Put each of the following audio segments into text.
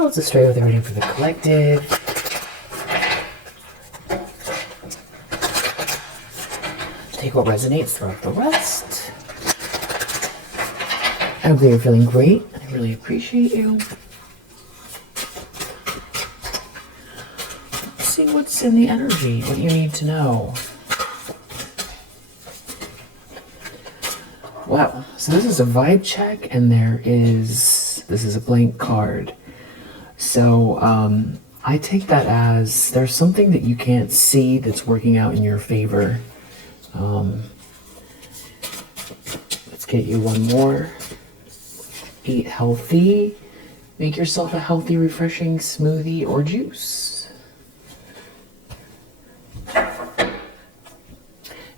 Let's just start with the reading for the collective. Take what resonates, throw out the rest. I hope that you're feeling great. I really appreciate you. Let's see what's in the energy, what you need to know. Wow, so this is a vibe check, and this is a blank card. So I take that as there's something that you can't see that's working out in your favor. Let's get you one more. Eat healthy. Make yourself a healthy, refreshing smoothie or juice. And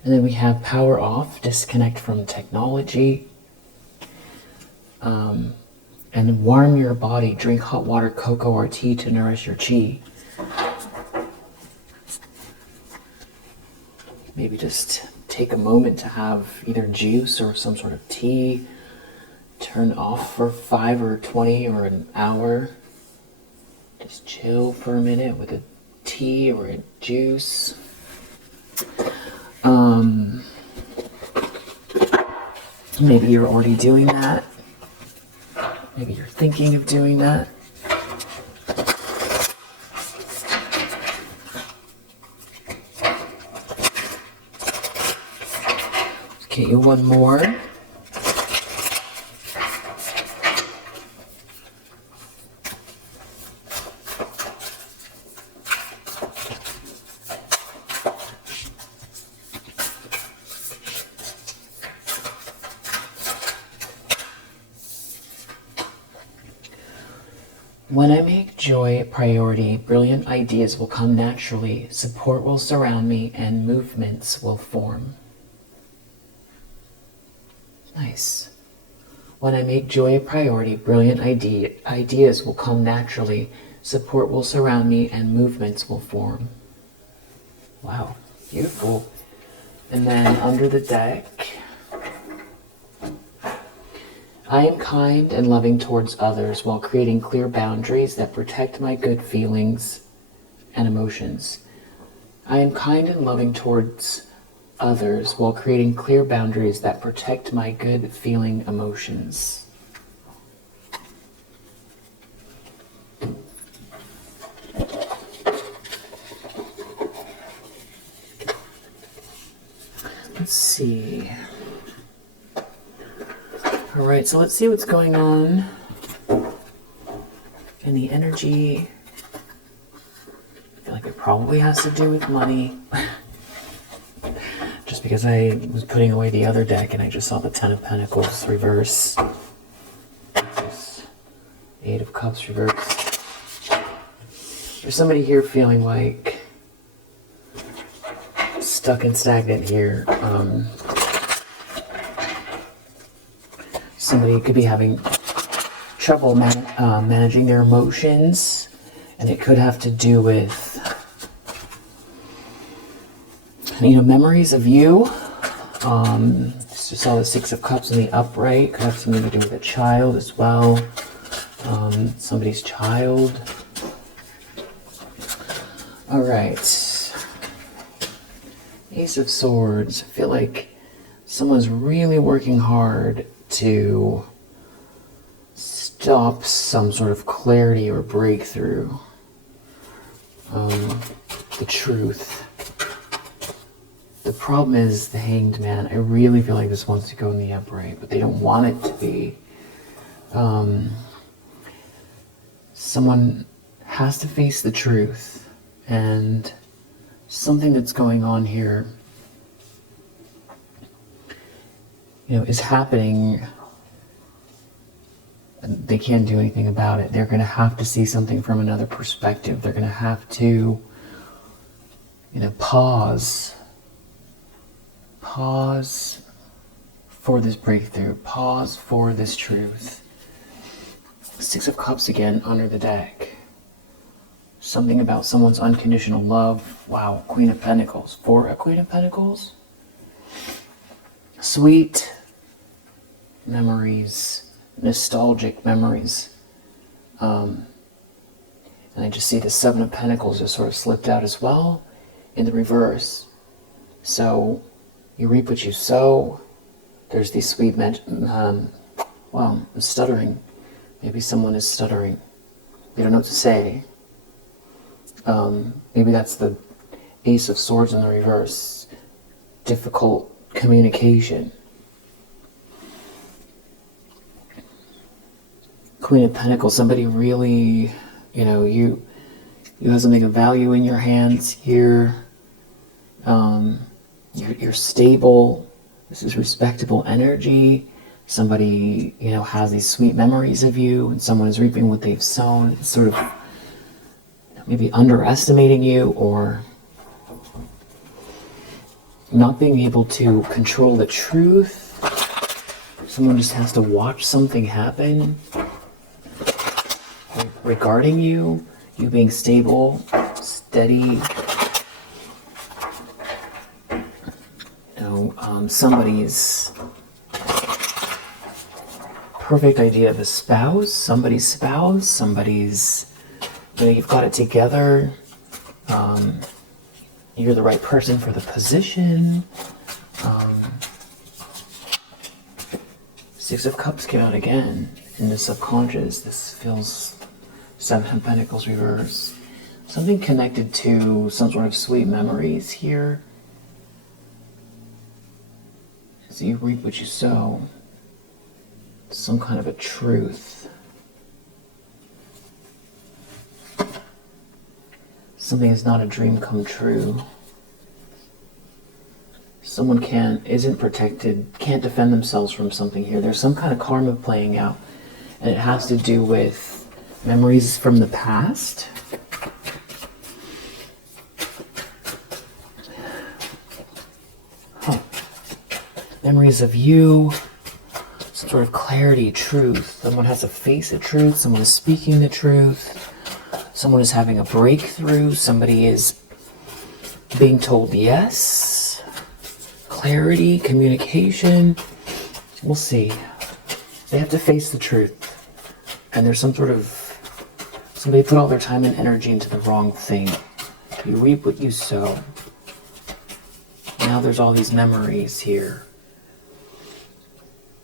then we have power off, disconnect from technology. And warm your body. Drink hot water, cocoa, or tea to nourish your chi. Maybe just take a moment to have either juice or some sort of tea. Turn off for 5 or 20 or an hour. Just chill for a minute with a tea or a juice. Maybe you're already doing that. Maybe you're thinking of doing that. Let's get you one more. When I make joy a priority, brilliant ideas will come naturally, support will surround me, and movements will form. Nice. When I make joy a priority, brilliant ideas will come naturally, support will surround me, and movements will form. Wow, beautiful. And then under the deck, I am kind and loving towards others while creating clear boundaries that protect my good feelings and emotions. I am kind and loving towards others while creating clear boundaries that protect my good feeling emotions. Let's see. All right, so let's see what's going on in the energy. I feel like it probably has to do with money. Just because I was putting away the other deck and I just saw the Ten of Pentacles reverse. Eight of Cups reverse. There's somebody here feeling like stuck and stagnant here. Somebody could be having trouble managing their emotions, and it could have to do with, memories of you. Just saw the Six of Cups in the upright. Could have something to do with a child as well. Somebody's child. All right. Ace of Swords. I feel like someone's really working hard to stop some sort of clarity or breakthrough. The truth. The problem is the Hanged Man. I really feel like this wants to go in the upright, but they don't want it to be. Someone has to face the truth, and something that's going on here is happening, and they can't do anything about it. They're going to have to see something from another perspective. They're going to have to, pause for this breakthrough, pause for this truth. Six of Cups again under the deck. Something about someone's unconditional love. Wow, Queen of Pentacles. For a Queen of Pentacles? Sweet memories, nostalgic memories. And I just see the Seven of Pentacles just sort of slipped out as well in the reverse. So you reap what you sow. There's these sweet, I'm stuttering. Maybe someone is stuttering. They don't know what to say. Maybe that's the Ace of Swords in the reverse. Difficult communication. Queen of Pentacles, somebody really, you have something of value in your hands here. You're stable. This is respectable energy. Somebody, has these sweet memories of you, and someone is reaping what they've sown. It's sort of maybe underestimating you, or not being able to control the truth. Someone just has to watch something happen regarding you being stable, steady. Somebody's perfect idea of a spouse, somebody's, you've got it together. You're the right person for the position. Six of Cups came out again in the subconscious. This feels Seven of Pentacles reverse. Something connected to some sort of sweet memories here. So you reap what you sow. Some kind of a truth. Something is not a dream come true. Someone isn't protected, can't defend themselves from something here. There's some kind of karma playing out, and it has to do with memories from the past. Memories of you, some sort of clarity, truth. Someone has to face a truth, someone is speaking the truth, someone is having a breakthrough, somebody is being told yes, clarity, communication. We'll see. They have to face the truth. And there's somebody put all their time and energy into the wrong thing. You reap what you sow. Now there's all these memories here.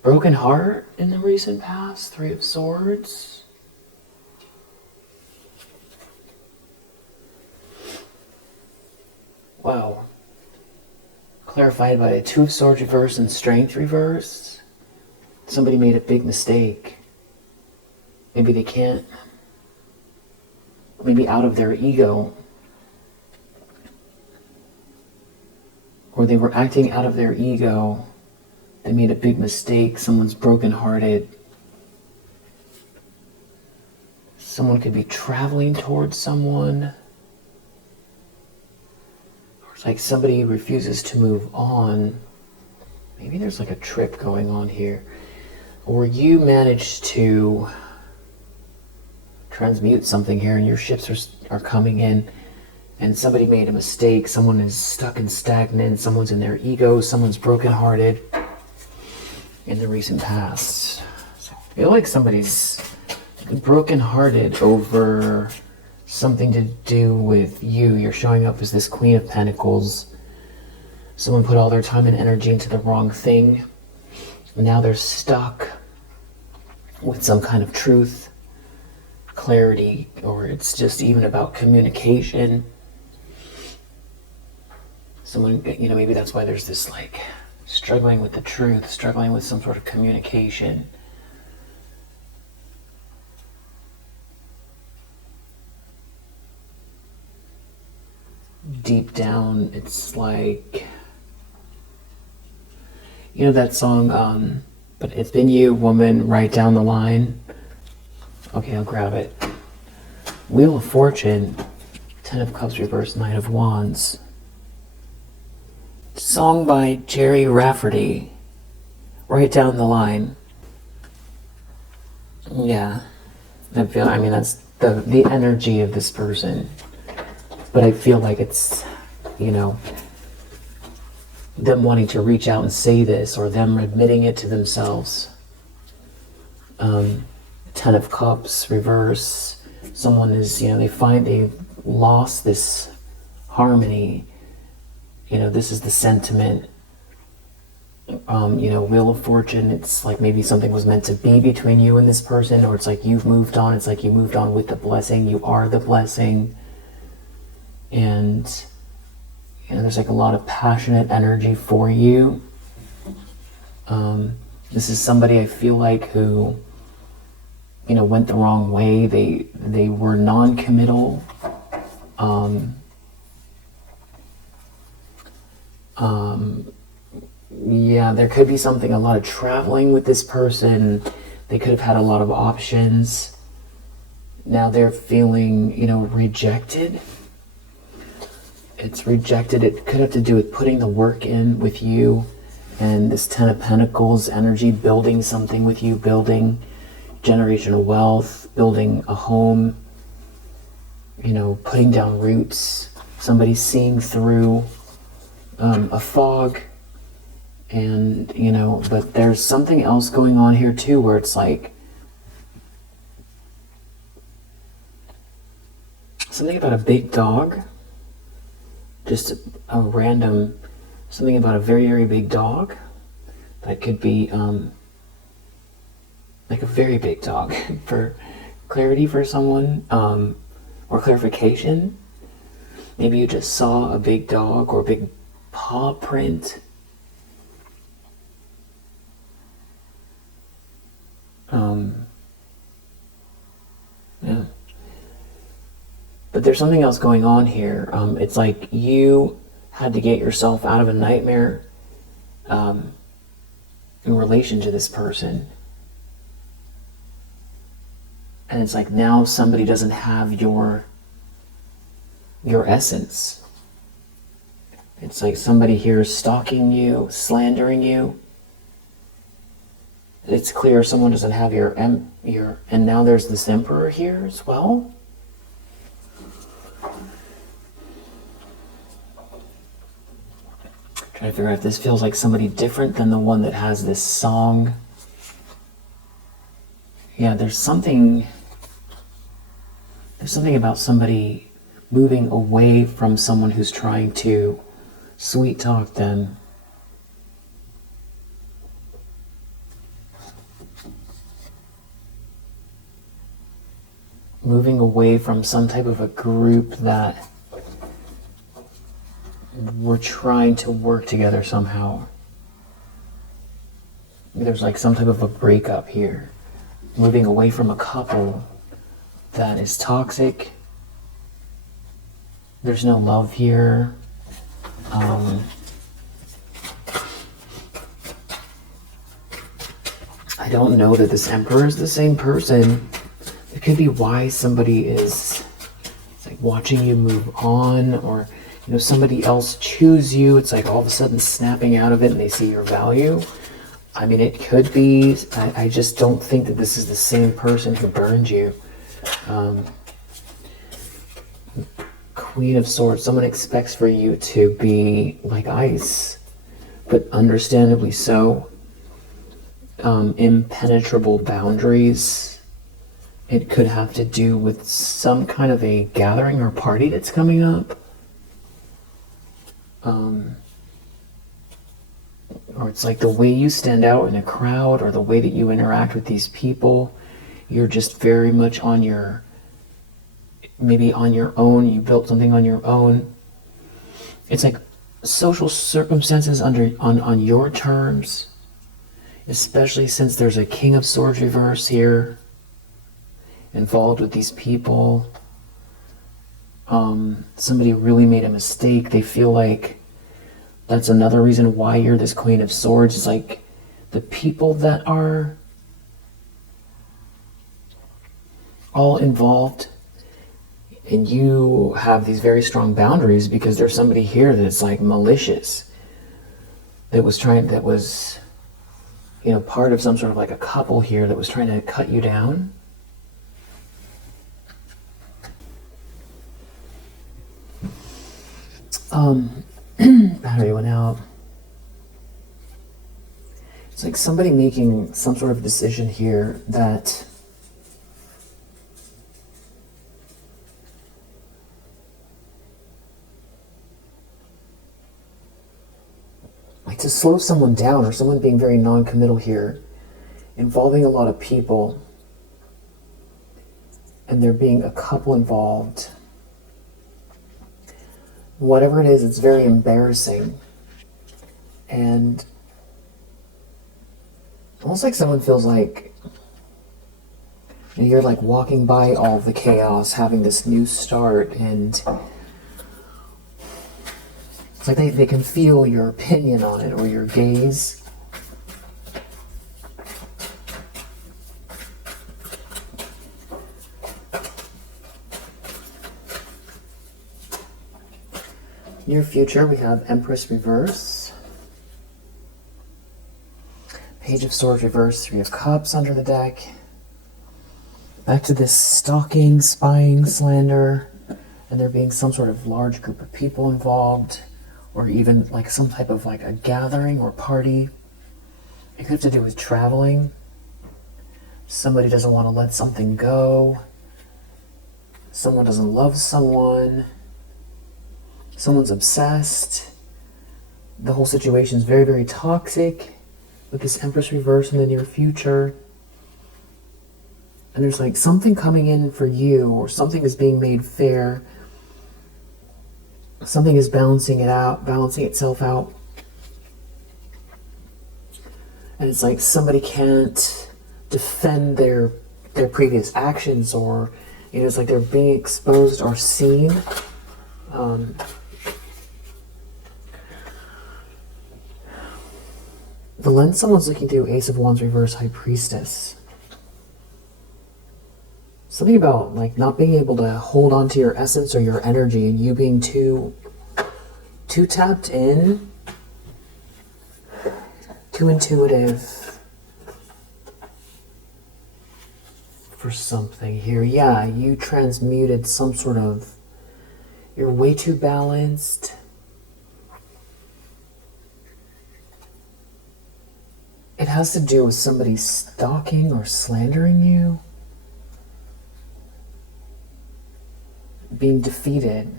Broken heart in the recent past, Three of Swords. Wow. Clarified by a Two of Swords reverse and Strength reverse. Somebody made a big mistake. Maybe they can't. Maybe out of their ego. Or they were acting out of their ego. They made a big mistake. Someone's brokenhearted. Someone could be traveling towards someone. Or it's like somebody refuses to move on. Maybe there's like a trip going on here. Or you managed to transmute something here and your ships are coming in and somebody made a mistake. Someone is stuck and stagnant. Someone's in their ego. Someone's brokenhearted. In the recent past. So I feel like somebody's brokenhearted over something to do with you. You're showing up as this Queen of Pentacles. Someone put all their time and energy into the wrong thing. Now they're stuck with some kind of truth, clarity, or it's just even about communication. Someone, maybe that's why there's this like struggling with the truth, struggling with some sort of communication. Deep down, it's like, that song, but it's been you, woman, right down the line. Okay, I'll grab it. Wheel of Fortune, Ten of Cups reverse, Knight of Wands. Song by Jerry Rafferty, right down the line. Yeah, that's the energy of this person. But I feel like it's, them wanting to reach out and say this, or them admitting it to themselves. Ten of Cups reverse, someone is, they've lost this harmony. This is the sentiment. Wheel of Fortune, it's like maybe something was meant to be between you and this person, or it's like you've moved on. It's like you moved on with the blessing. You are the blessing. And there's like a lot of passionate energy for you. This is somebody I feel like who, went the wrong way. They were non-committal. Yeah, there could be a lot of traveling with this person. They could have had a lot of options. Now they're feeling, rejected. It's rejected. It could have to do with putting the work in with you and this Ten of Pentacles energy, building something with you, building generational wealth, building a home, putting down roots. Somebody seeing through a fog. And, but there's something else going on here too, where it's like something about a big dog, just a random, something about a very, very big dog. That could be like a very big dog for clarity for someone, or clarification. Maybe you just saw a big dog or a big paw print. Yeah. But there's something else going on here. It's like you had to get yourself out of a nightmare in relation to this person. And it's like now somebody doesn't have your essence. It's like somebody here is stalking you, slandering you. It's clear someone doesn't have your, and now there's this Emperor here as well. Trying to figure out if this feels like somebody different than the one that has this song. Yeah, there's something about somebody moving away from someone who's trying to sweet talk them. Moving away from some type of a group that we're trying to work together somehow. There's like some type of a breakup here. Moving away from a couple that is toxic. There's no love here. I don't know that this Emperor is the same person. It could be why somebody is like watching you move on, or somebody else choose you. It's like all of a sudden snapping out of it and they see your value. I mean, it could be. I just don't think that this is the same person who burned you. Queen of Swords. Someone expects for you to be like ice, but understandably so. Impenetrable boundaries. It could have to do with some kind of a gathering or party that's coming up. Or it's like the way you stand out in a crowd, or the way that you interact with these people. You're just very much on your, maybe on your own. You built something on your own. It's like social circumstances on your terms, especially since there's a King of Swords reverse here involved with these people. Somebody really made a mistake. They feel like that's another reason why you're this Queen of Swords. It's like the people that are all involved, and you have these very strong boundaries because there's somebody here that's like malicious, that was part of some sort of like a couple here that was trying to cut you down. Battery went out. It's like somebody making some sort of decision here that slow someone down, or someone being very non-committal here, involving a lot of people, and there being a couple involved. Whatever it is, it's very embarrassing. And almost like someone feels like you're like walking by all the chaos, having this new start, and it's like they can feel your opinion on it or your gaze. Near future, we have Empress reverse, Page of Swords reverse, Three of Cups under the deck. Back to this stalking, spying, slander, and there being some sort of large group of people involved, or even like some type of like a gathering or party. It could have to do with traveling. Somebody doesn't want to let something go. Someone doesn't love someone. Someone's obsessed. The whole situation is very, very toxic with this Empress reverse in the near future. And there's like something coming in for you, or something is being made fair. Something is balancing it out, balancing itself out. And it's like somebody can't defend their previous actions, or it's like they're being exposed or seen. The lens someone's looking through, Ace of Wands reverse, High Priestess. Something about like not being able to hold on to your essence or your energy, and you being too tapped in, too intuitive for something here. Yeah, you transmuted some sort of, you're way too balanced. It has to do with somebody stalking or slandering you, being defeated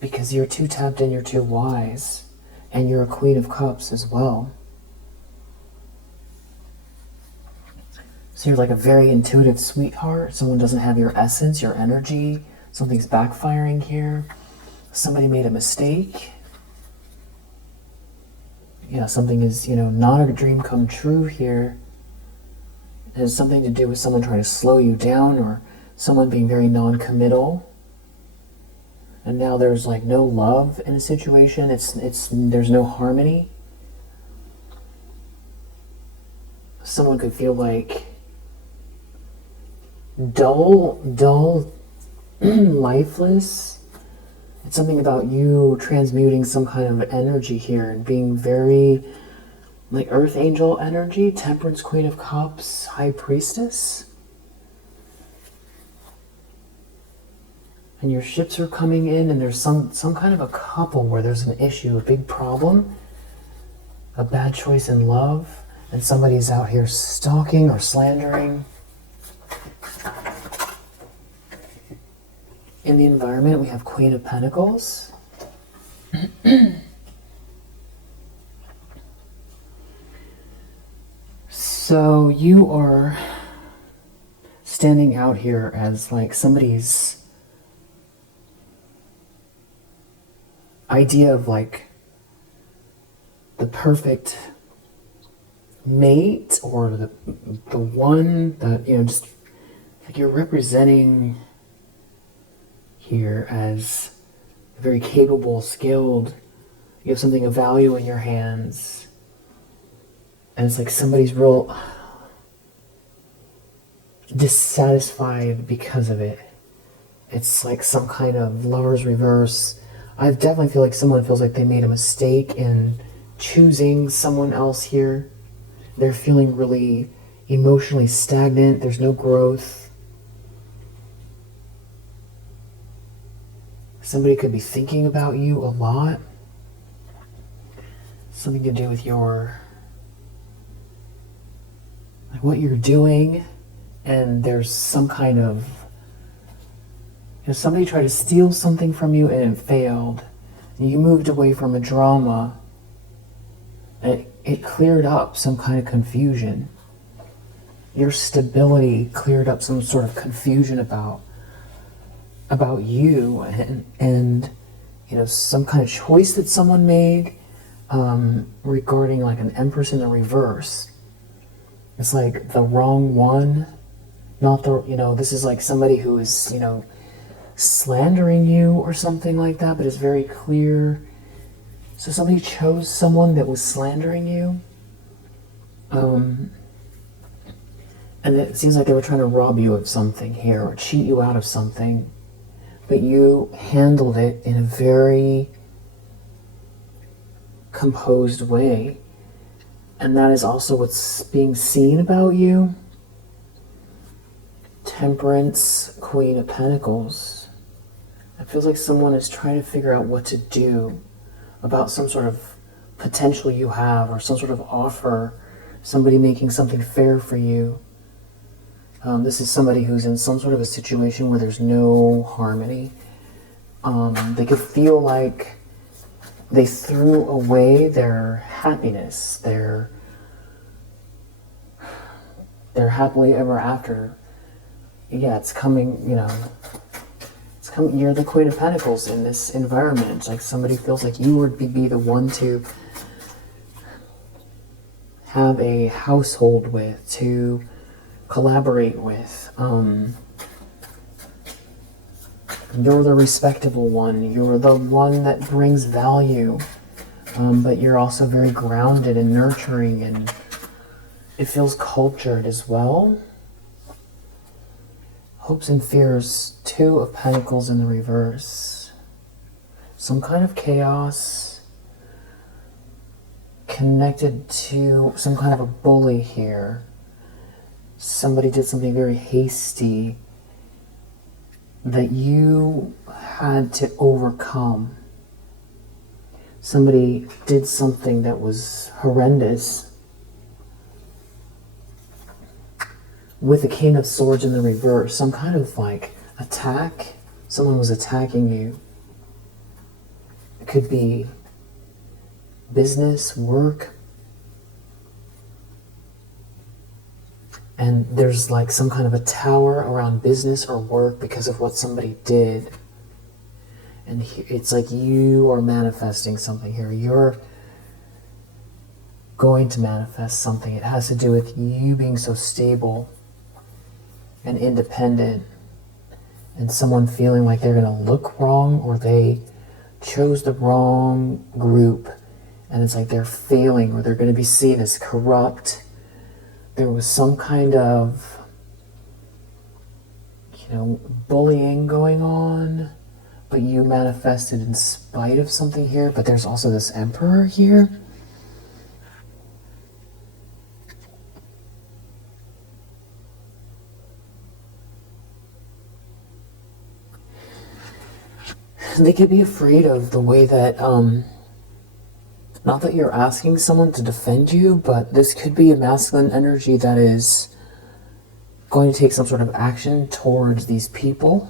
because you're too tapped in, you're too wise, and you're a Queen of Cups as well. So you're like a very intuitive sweetheart. Someone doesn't have your essence, your energy. Something's backfiring here. Somebody made a mistake. Yeah, something is, not a dream come true here. It has something to do with someone trying to slow you down, or someone being very non-committal. And now there's like no love in a situation. There's no harmony. Someone could feel like dull, lifeless. It's something about you transmuting some kind of energy here and being very like Earth Angel energy, Temperance, Queen of Cups, High Priestess. And your ships are coming in, and there's some kind of a couple where there's an issue, a big problem, a bad choice in love, and somebody's out here stalking or slandering. In the environment, we have Queen of Pentacles. So you are standing out here as like somebody's idea of like the perfect mate, or the one that, just like you're representing here as very capable, skilled. You have something of value in your hands, and it's like somebody's real dissatisfied because of it. It's like some kind of Lover's reverse. I definitely feel like someone feels like they made a mistake in choosing someone else here. They're feeling really emotionally stagnant. There's no growth. Somebody could be thinking about you a lot. Something to do with like what you're doing, and there's some kind of, somebody tried to steal something from you and it failed. And you moved away from a drama It cleared up some kind of confusion. Your stability cleared up some sort of confusion about you, and some kind of choice that someone made regarding like an Empress in the reverse. It's like the wrong one, not the, this is like somebody who is, slandering you or something like that, but it's very clear. So somebody chose someone that was slandering you. And it seems like they were trying to rob you of something here or cheat you out of something. But you handled it in a very composed way. And that is also what's being seen about you. Temperance, Queen of Pentacles. It feels like someone is trying to figure out what to do about some sort of potential you have, or some sort of offer, somebody making something fair for you. This is somebody who's in some sort of a situation where there's no harmony. They could feel like they threw away their happiness, their happily ever after. Yeah, it's coming, it's coming. You're the Queen of Pentacles in this environment. It's like somebody feels like you would be the one to have a household with, to collaborate with. You're the respectable one. You're the one that brings value, but you're also very grounded and nurturing, and it feels cultured as well. Hopes and fears, Two of Pentacles in the reverse. Some kind of chaos connected to some kind of a bully here. Somebody did something very hasty that you had to overcome. Somebody did something that was horrendous. With the King of Swords in the reverse, some kind of like attack. Someone was attacking you. It could be business, work. And there's like some kind of a tower around business or work because of what somebody did. And it's like you are manifesting something here. You're going to manifest something. It has to do with you being so stable and independent, and someone feeling like they're going to look wrong, or they chose the wrong group, and it's like they're failing, or they're going to be seen as corrupt. There was some kind of, bullying going on, but you manifested in spite of something here. But there's also this Emperor here. They could be afraid of the way that, not that you're asking someone to defend you, but this could be a masculine energy that is going to take some sort of action towards these people.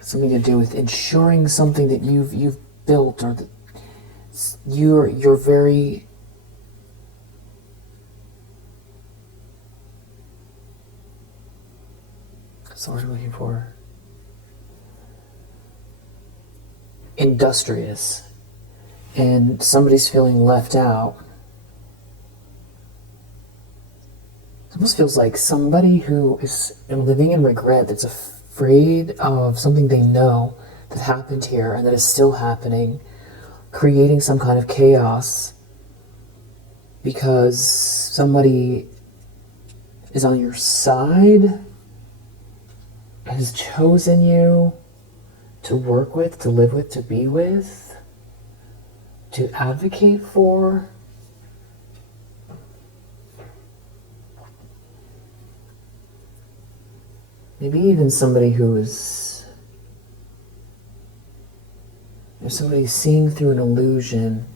Something to do with ensuring something that you've built, or that you're very that's what I'm looking for. Industrious, and somebody's feeling left out. It almost feels like somebody who is living in regret, that's afraid of something they know that happened here and that is still happening, creating some kind of chaos because somebody is on your side, has chosen you to work with, to live with, to be with, to advocate for. Maybe even somebody who is, if somebody's seeing through an illusion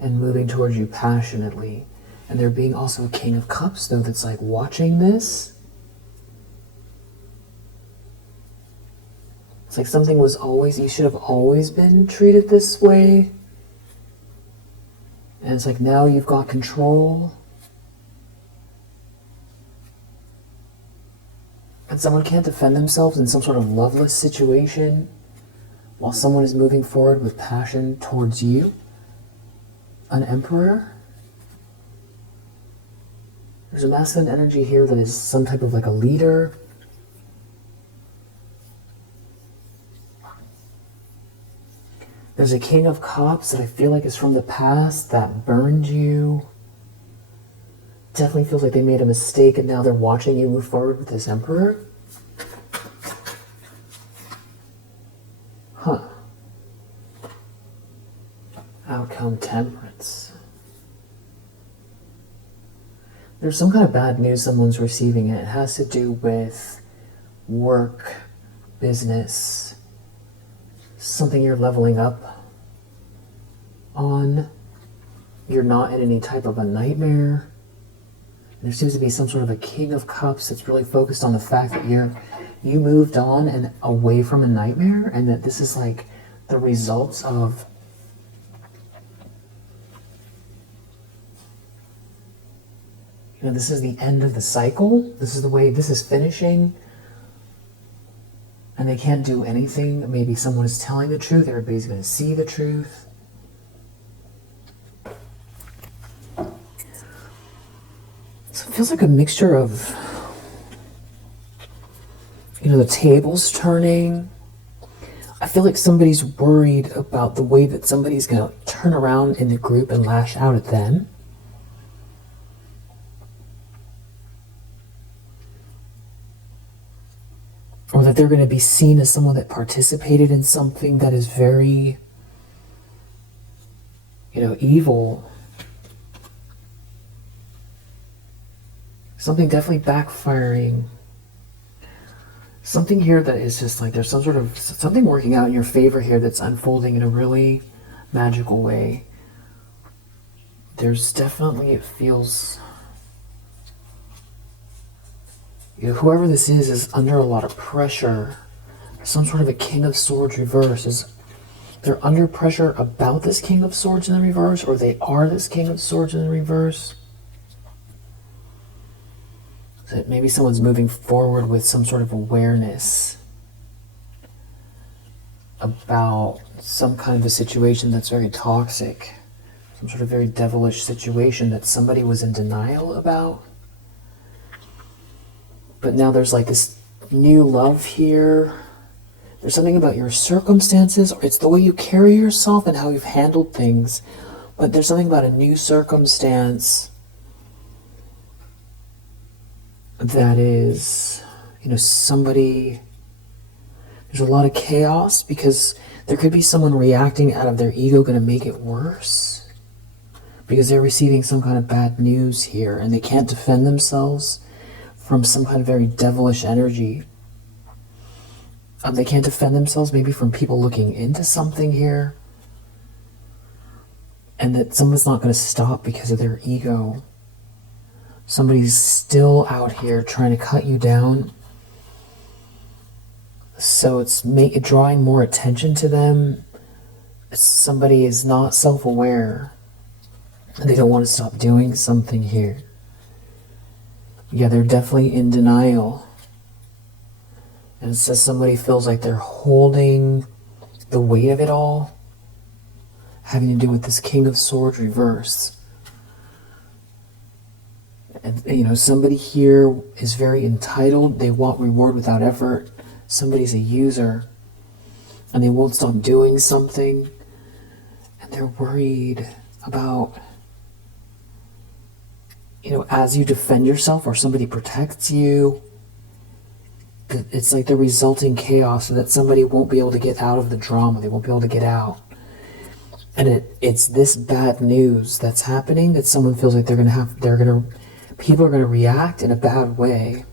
and moving towards you passionately, and there being also a King of Cups, though, that's like watching this. It's like something was always, you should have always been treated this way. And it's like now you've got control. And someone can't defend themselves in some sort of loveless situation while someone is moving forward with passion towards you. An emperor. There's a masculine energy here that is some type of like a leader. There's a king of cups that I feel like is from the past that burned you. Definitely feels like they made a mistake and now they're watching you move forward with this emperor. Huh. Outcome temperance. There's some kind of bad news someone's receiving. It has to do with work, business, something you're leveling up on. You're not in any type of a nightmare. There seems to be some sort of a king of cups that's really focused on the fact that you moved on and away from a nightmare, and that this is like the results of this is the end of the cycle. This is the way this is finishing. And they can't do anything. Maybe someone is telling the truth. Everybody's going to see the truth. So it feels like a mixture of, the tables turning. I feel like somebody's worried about the way that somebody's going to turn around in the group and lash out at them. Or that they're going to be seen as someone that participated in something that is very, evil. Something definitely backfiring. Something here that is just like there's some sort of something working out in your favor here that's unfolding in a really magical way. There's definitely, it feels, whoever this is under a lot of pressure. Some sort of a King of Swords reverse. They're under pressure about this King of Swords in the reverse, or they are this King of Swords in the reverse. That maybe someone's moving forward with some sort of awareness about some kind of a situation that's very toxic, some sort of very devilish situation that somebody was in denial about. But now there's like this new love here. There's something about your circumstances, or it's the way you carry yourself and how you've handled things. But there's something about a new circumstance that is, somebody, there's a lot of chaos because there could be someone reacting out of their ego going to make it worse because they're receiving some kind of bad news here and they can't defend themselves from some kind of very devilish energy. They can't defend themselves maybe from people looking into something here, and that someone's not going to stop because of their ego. Somebody's still out here trying to cut you down. So it's drawing more attention to them. Somebody is not self-aware. And they don't want to stop doing something here. Yeah, they're definitely in denial. And it says somebody feels like they're holding the weight of it all, having to do with this King of Swords reverse. And, somebody here is very entitled. They want reward without effort. Somebody's a user. And they won't stop doing something. And they're worried about, as you defend yourself or somebody protects you, it's like the resulting chaos so that somebody won't be able to get out of the drama. They won't be able to get out. And it's this bad news that's happening that someone feels like people are going to react in a bad way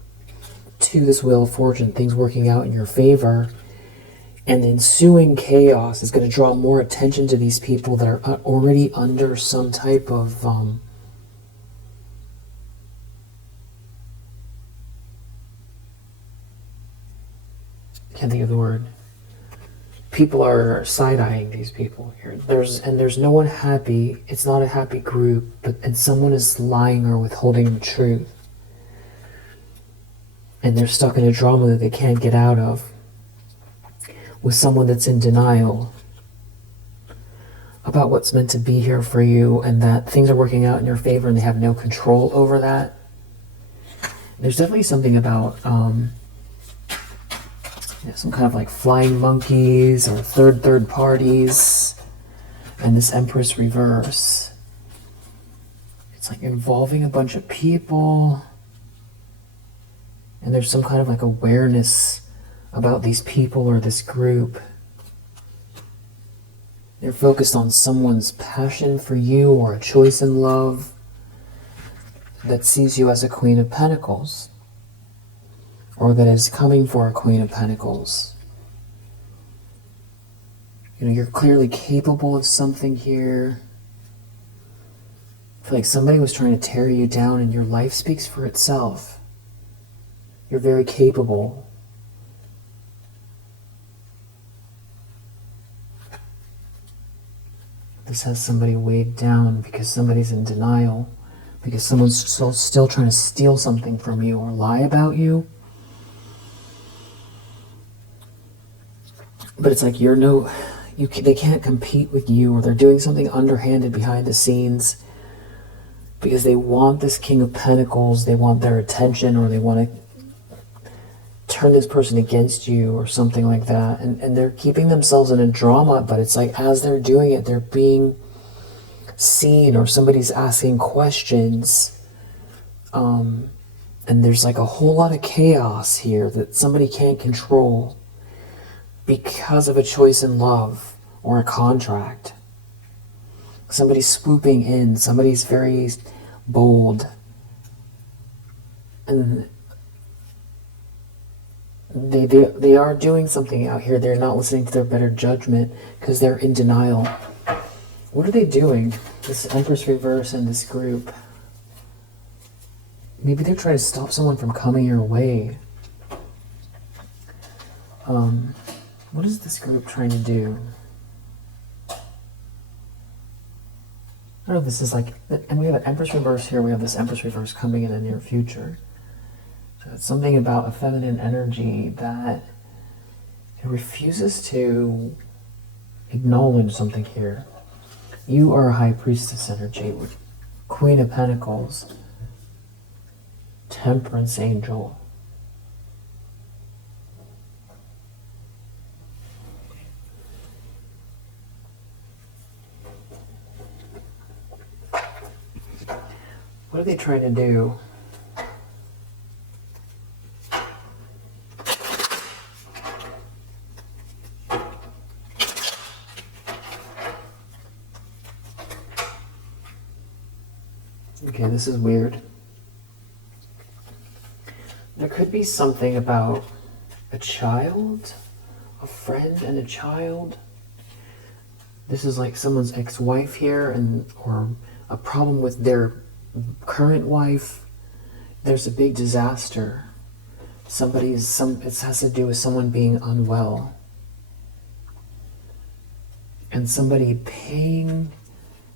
to this Wheel of Fortune, things working out in your favor. And the ensuing chaos is going to draw more attention to these people that are already under some type of can't think of the word. people are side-eyeing these people here. There's no one happy. It's not a happy group, and someone is lying or withholding the truth. And they're stuck in a drama that they can't get out of with someone that's in denial about what's meant to be here for you, and that things are working out in your favor and they have no control over that. There's definitely something about some kind of like flying monkeys or third parties, and this Empress reverse. It's like involving a bunch of people, and there's some kind of like awareness about these people or this group. They're focused on someone's passion for you or a choice in love that sees you as a Queen of Pentacles, or that is coming for a Queen of Pentacles. You know, you're clearly capable of something here. I feel like somebody was trying to tear you down, and your life speaks for itself. You're very capable. This has somebody weighed down because somebody's in denial, because someone's still trying to steal something from you or lie about you. But it's like they can't compete with you, or they're doing something underhanded behind the scenes because they want this King of Pentacles, they want their attention, or they want to turn this person against you or something like that. And they're keeping themselves in a drama, but it's like as they're doing it, they're being seen, or somebody's asking questions. And there's like a whole lot of chaos here that somebody can't control because of a choice in love or a contract. Somebody's swooping in, somebody's very bold, and they are doing something out here. They're not listening to their better judgment because they're in denial. What are they doing? This Empress reverse and this group. Maybe they're trying to stop someone from coming your way. What is this group trying to do? I don't know if this is like, and we have an Empress reverse here. We have this Empress reverse coming in the near future. So it's something about a feminine energy that it refuses to acknowledge something here. You are a High Priestess energy with Queen of Pentacles, Temperance Angel. What are they trying to do? Okay, this is weird. There could be something about a child, a friend and a child. This is like someone's ex-wife here, or a problem with their current wife. There's a big disaster. It has to do with someone being unwell. And somebody paying,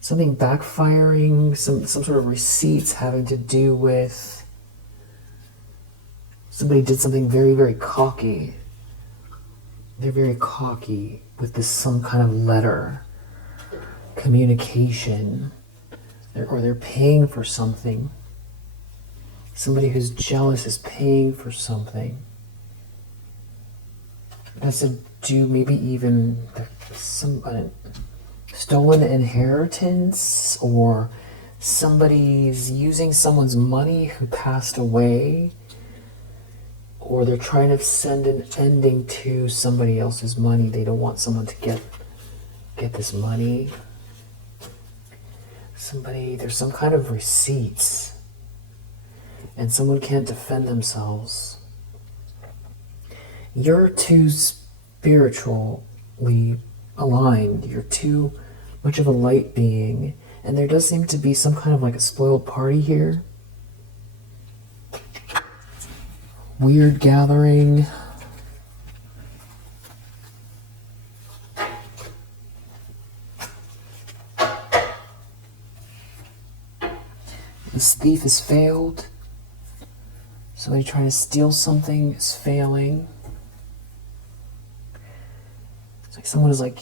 something backfiring, some sort of receipts having to do with somebody did something very, very cocky. They're very cocky with this some kind of letter, communication, or they're paying for something. Somebody who's jealous is paying for something. It has to do maybe even some stolen inheritance, or somebody's using someone's money who passed away, or they're trying to send an ending to somebody else's money. They don't want someone to get this money. There's some kind of receipts, and someone can't defend themselves. You're too spiritually aligned. You're too much of a light being, and there does seem to be some kind of like a spoiled party here. Weird gathering. This thief has failed. Somebody trying to steal something is failing. It's like someone is like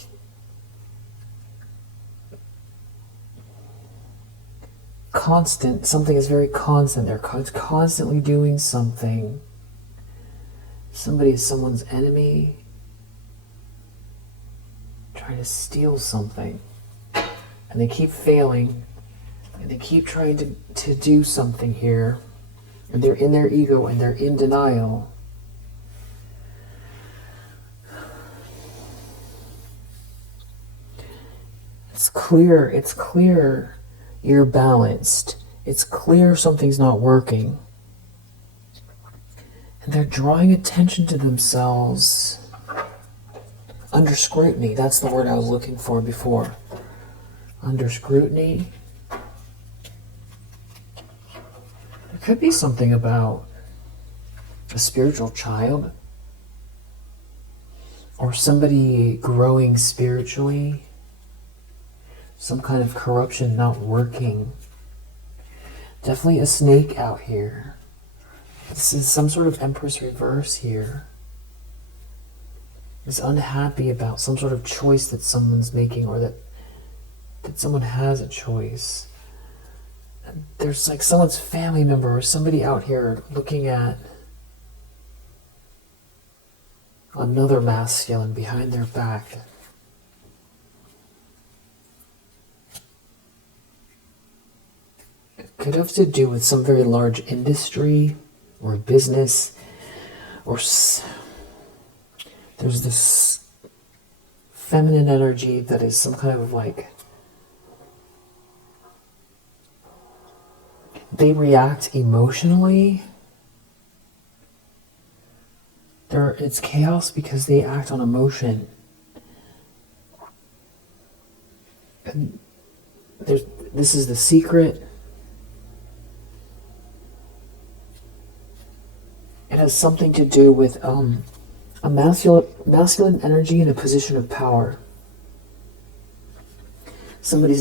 constant. Something is very constant. They're constantly doing something. Somebody is someone's enemy, trying to steal something. And they keep failing. And they keep trying to do something here. And they're in their ego and they're in denial. It's clear you're balanced. It's clear something's not working. And they're drawing attention to themselves under scrutiny. That's the word I was looking for before. Under scrutiny. There could be something about a spiritual child or somebody growing spiritually. Some kind of corruption not working. Definitely a snake out here. This is some sort of Empress reverse here. Is unhappy about some sort of choice that someone's making, or that someone has a choice. And there's like someone's family member or somebody out here looking at another masculine behind their back. Could have to do with some very large industry or business, or there's this feminine energy that is some kind of like, they react emotionally. It's chaos because they act on emotion. And this is the secret. It has something to do with a masculine energy in a position of power. Somebody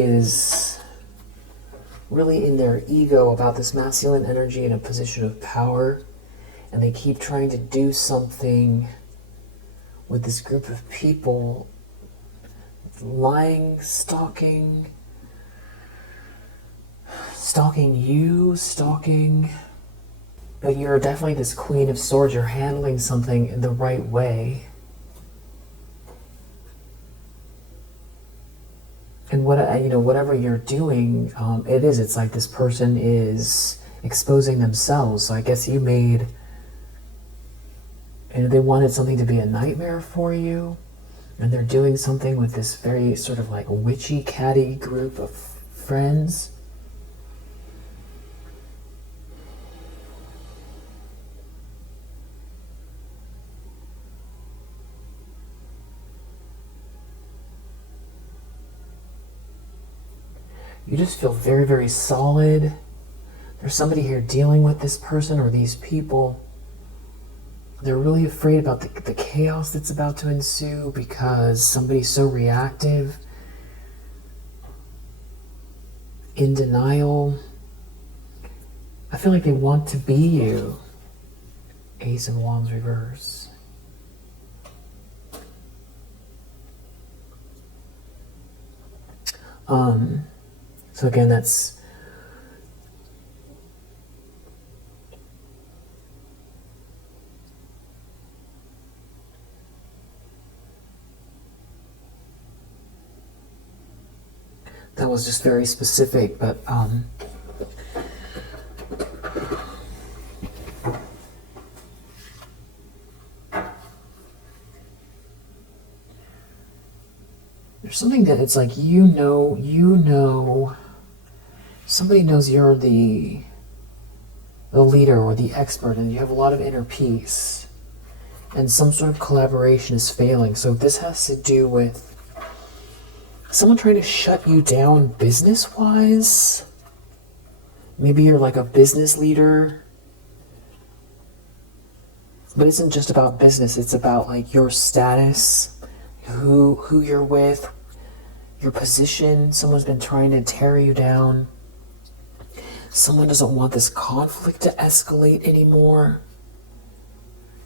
is really in their ego about this masculine energy in a position of power, and they keep trying to do something with this group of people, lying, stalking you, but you're definitely this Queen of Swords. You're handling something in the right way. And whatever you're doing, it's like this person is exposing themselves. So I guess you made, they wanted something to be a nightmare for you, and they're doing something with this very sort of like witchy, catty group of friends. You just feel very, very solid. There's somebody here dealing with this person or these people. They're really afraid about the chaos that's about to ensue because somebody's so reactive, in denial. I feel like they want to be you. Ace of Wands reverse. So again, that's that was just very specific, but there's something that it's like somebody knows you're the leader or the expert, and you have a lot of inner peace, and some sort of collaboration is failing. So this has to do with someone trying to shut you down business-wise. Maybe you're like a business leader, but it isn't just about business. It's about like your status, who you're with, your position. Someone's been trying to tear you down. Someone doesn't want this conflict to escalate anymore.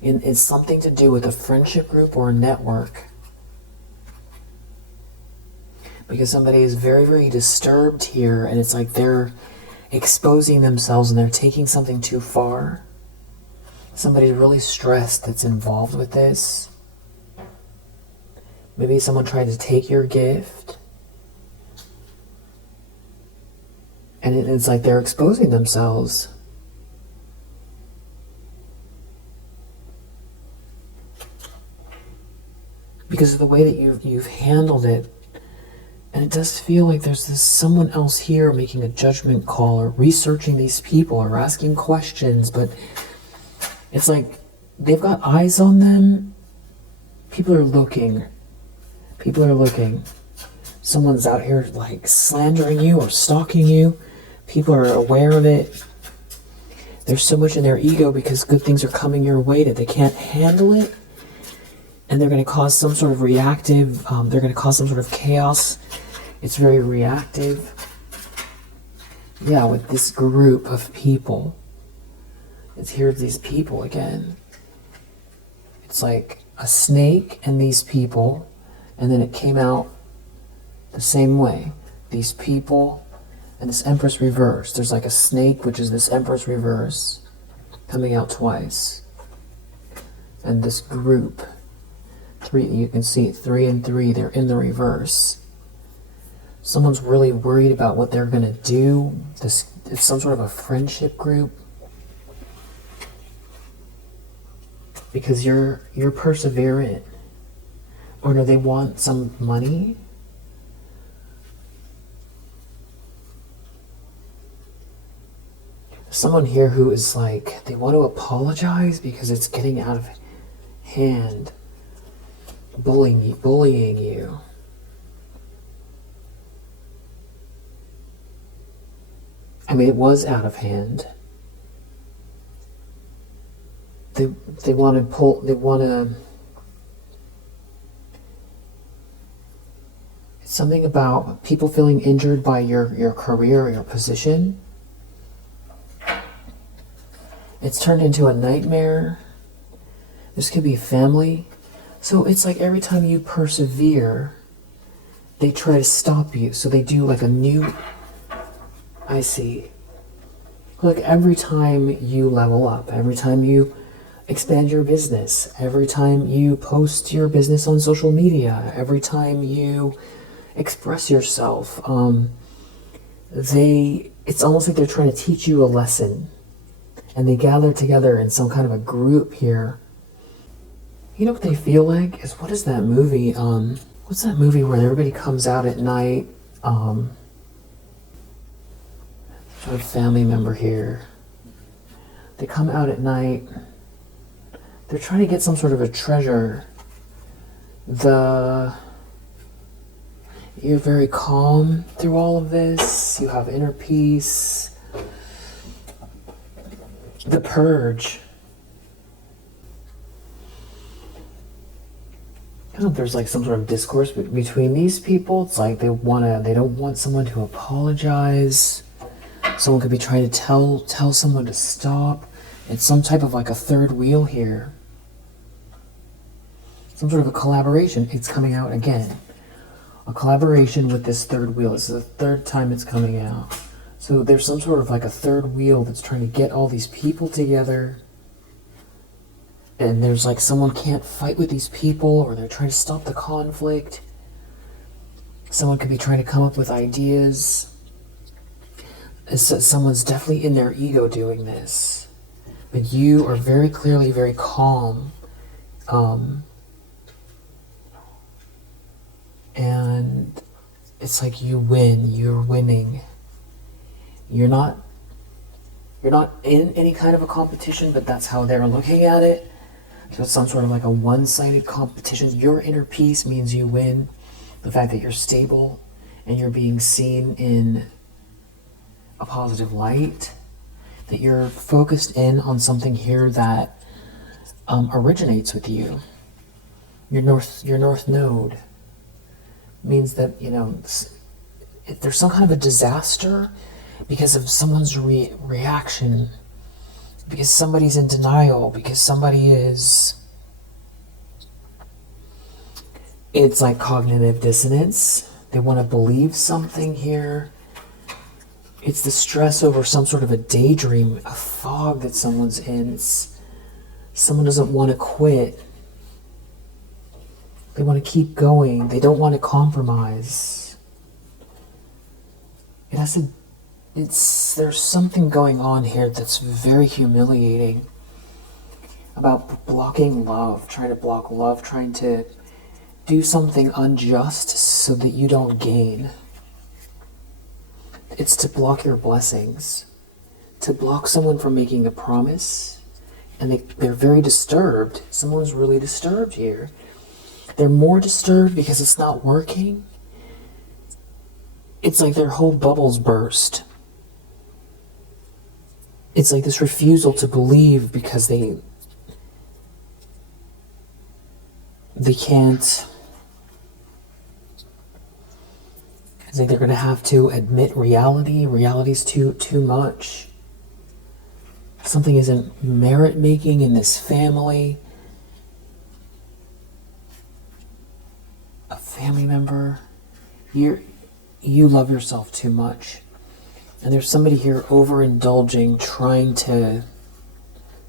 And it's something to do with a friendship group or a network. Because somebody is very, very disturbed here, and it's like they're exposing themselves and they're taking something too far. Somebody's really stressed that's involved with this. Maybe someone tried to take your gift. And it's like they're exposing themselves. Because of the way that you've handled it. And it does feel like there's this someone else here making a judgment call or researching these people or asking questions, but it's like they've got eyes on them. People are looking. People are looking. Someone's out here like slandering you or stalking you. People are aware of it. There's so much in their ego because good things are coming your way that they can't handle it. And they're going to cause some sort of reactive, they're going to cause some sort of chaos. It's very reactive. Yeah, with this group of people. It's here's these people again. It's like a snake and these people, and then it came out the same way. These people and this Empress reverse. There's like a snake, which is this Empress reverse, coming out twice. And this group, three, you can see 3 and 3, they're in the reverse. Someone's really worried about what they're going to do. It's some sort of a friendship group. Because you're perseverant. Or do they want some money? Someone here who is like, they want to apologize because it's getting out of hand. Bullying you. I mean, it was out of hand. They want to it's something about people feeling injured by your career or your position. It's turned into a nightmare. This could be family. So it's like every time you persevere, they try to stop you. So they do like a new, I see. Like every time you level up, every time you expand your business, every time you post your business on social media, every time you express yourself, it's almost like they're trying to teach you a lesson. And they gather together in some kind of a group here. You know what they feel like? Is what is that movie? What's that movie where everybody comes out at night? Sort of family member here. They come out at night. They're trying to get some sort of a treasure. You're very calm through all of this. You have inner peace. The purge. I don't know if there's like some sort of discourse between these people. It's like they don't want someone to apologize. Someone could be trying to tell someone to stop. It's some type of like a third wheel here. Some sort of a collaboration. It's coming out again. A collaboration with this third wheel. This is the third time it's coming out. So there's some sort of like a third wheel that's trying to get all these people together. And there's like someone can't fight with these people, or they're trying to stop the conflict. Someone could be trying to come up with ideas. Someone's definitely in their ego doing this. But you are very clearly very calm. And it's like you win. You're winning. You're not in any kind of a competition, but that's how they're looking at it. So it's some sort of like a one-sided competition. Your inner peace means you win. The fact that you're stable and you're being seen in a positive light. That you're focused in on something here that originates with you. Your north node means that, if there's some kind of a disaster, because of someone's reaction, because somebody's in denial, because somebody is... It's like cognitive dissonance. They want to believe something here. It's the stress over some sort of a daydream, a fog that someone's in. Someone doesn't want to quit. They want to keep going. They don't want to compromise. There's something going on here that's very humiliating about blocking love, trying to block love, trying to do something unjust so that you don't gain. It's to block your blessings, to block someone from making a promise, and they're very disturbed. Someone's really disturbed here. They're more disturbed because it's not working. It's like their whole bubble's burst. It's like this refusal to believe because they can't. It's like they're going to have to admit reality. Reality's too much. Something isn't merit-making in this family. A family member. You love yourself too much. And there's somebody here overindulging, trying to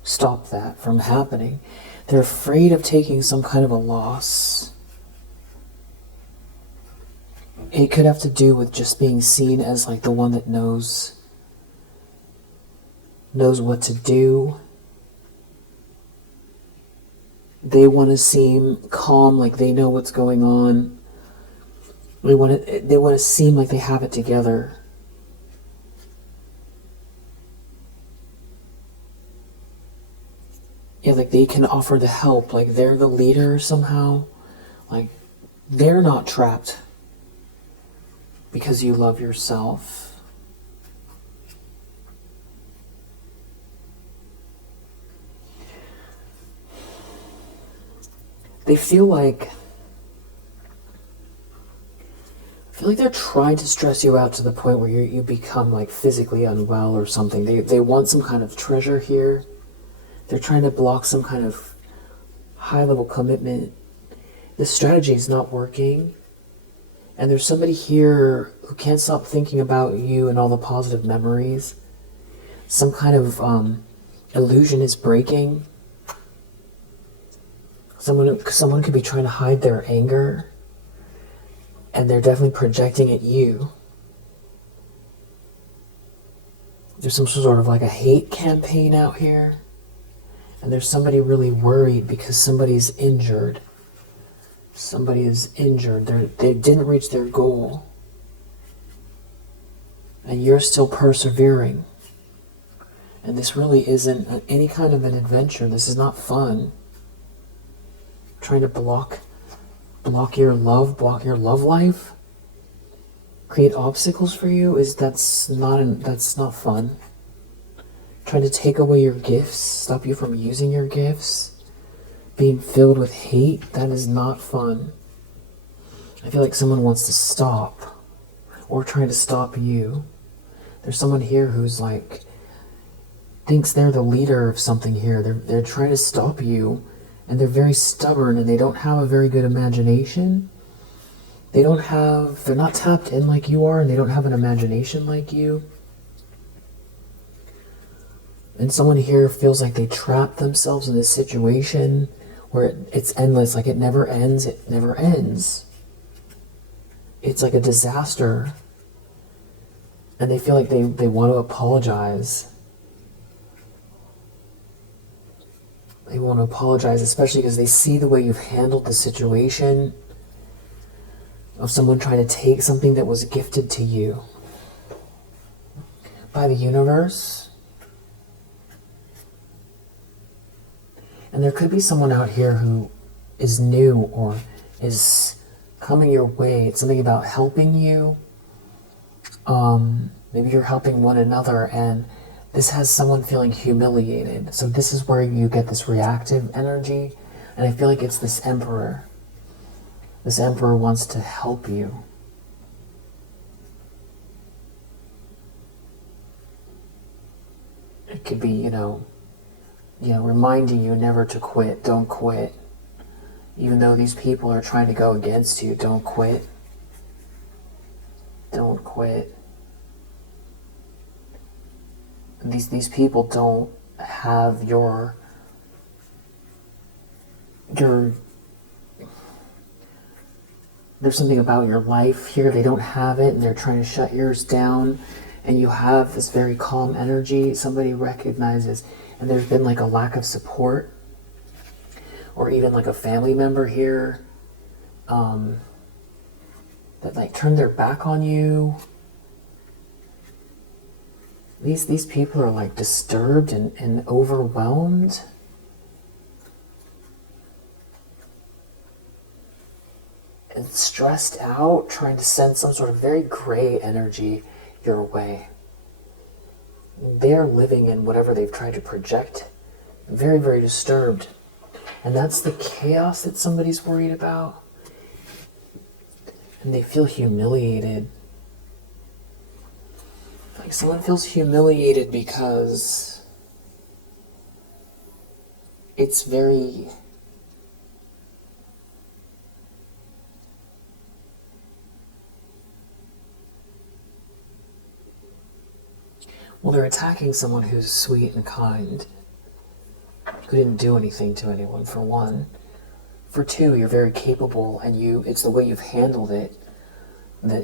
stop that from happening. They're afraid of taking some kind of a loss. It could have to do with just being seen as like the one that knows what to do. They want to seem calm, like they know what's going on. They want to seem like they have it together. Yeah, like they can offer the help, like they're the leader somehow. Like they're not trapped because you love yourself. They feel like they're trying to stress you out to the point where you become like physically unwell or something. They want some kind of treasure here. They're trying to block some kind of high-level commitment. The strategy is not working. And there's somebody here who can't stop thinking about you and all the positive memories. Some kind of illusion is breaking. Someone could be trying to hide their anger, and they're definitely projecting at you. There's some sort of like a hate campaign out here, and there's somebody really worried because somebody's injured. Somebody is injured. They didn't reach their goal, and you're still persevering. And this really isn't any kind of an adventure. This is not fun. Trying to block your love life, create obstacles for you, that's not fun. Trying to take away your gifts, stop you from using your gifts, being filled with hate, that is not fun. I feel like someone wants to stop, or trying to stop you. There's someone here who's like, thinks they're the leader of something here. They're trying to stop you. And they're very stubborn, and they don't have a very good imagination. They're not tapped in like you are, and they don't have an imagination like you. And someone here feels like they trap themselves in this situation where it's endless, like it never ends, It's like a disaster. And they feel like they want to apologize. They want to apologize, especially because they see the way you've handled the situation of someone trying to take something that was gifted to you by the universe. And there could be someone out here who is new or is coming your way. It's something about helping you. Maybe you're helping one another, and this has someone feeling humiliated. So this is where you get this reactive energy. And I feel like it's this emperor. This emperor wants to help you. It could be, reminding you never to quit. Don't quit. Even though these people are trying to go against you, don't quit. Don't quit. These people don't have your there's something about your life here, they don't have it, and they're trying to shut yours down, and you have this very calm energy. Somebody recognizes, and there's been like a lack of support, or even like a family member here that like turned their back on you. These people are like disturbed and overwhelmed. And stressed out, trying to send some sort of very gray energy your way. They're living in whatever they've tried to project. Very, very disturbed. And that's the chaos that somebody's worried about. And they feel humiliated. Like someone feels humiliated because it's very... Well, they're attacking someone who's sweet and kind, who didn't do anything to anyone, for one. For two, you're very capable, and it's the way you've handled it that,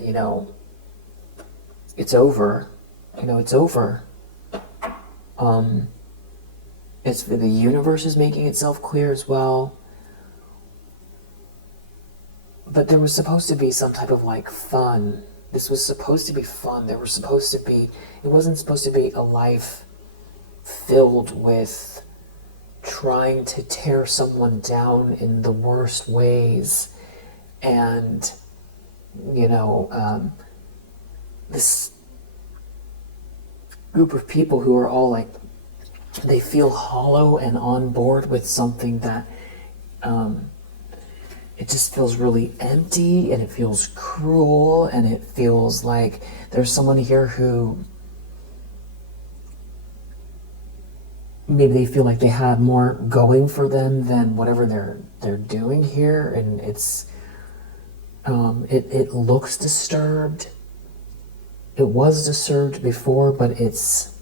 it's over. It's over. It's the universe is making itself clear as well. But there was supposed to be some type of like fun. This was supposed to be fun. It wasn't supposed to be a life filled with trying to tear someone down in the worst ways. And, this group of people who are all like, they feel hollow and on board with something that, it just feels really empty, and it feels cruel, and it feels like there's someone here who maybe they feel like they have more going for them than whatever they're doing here, and it looks disturbed. It was disturbed before, but it's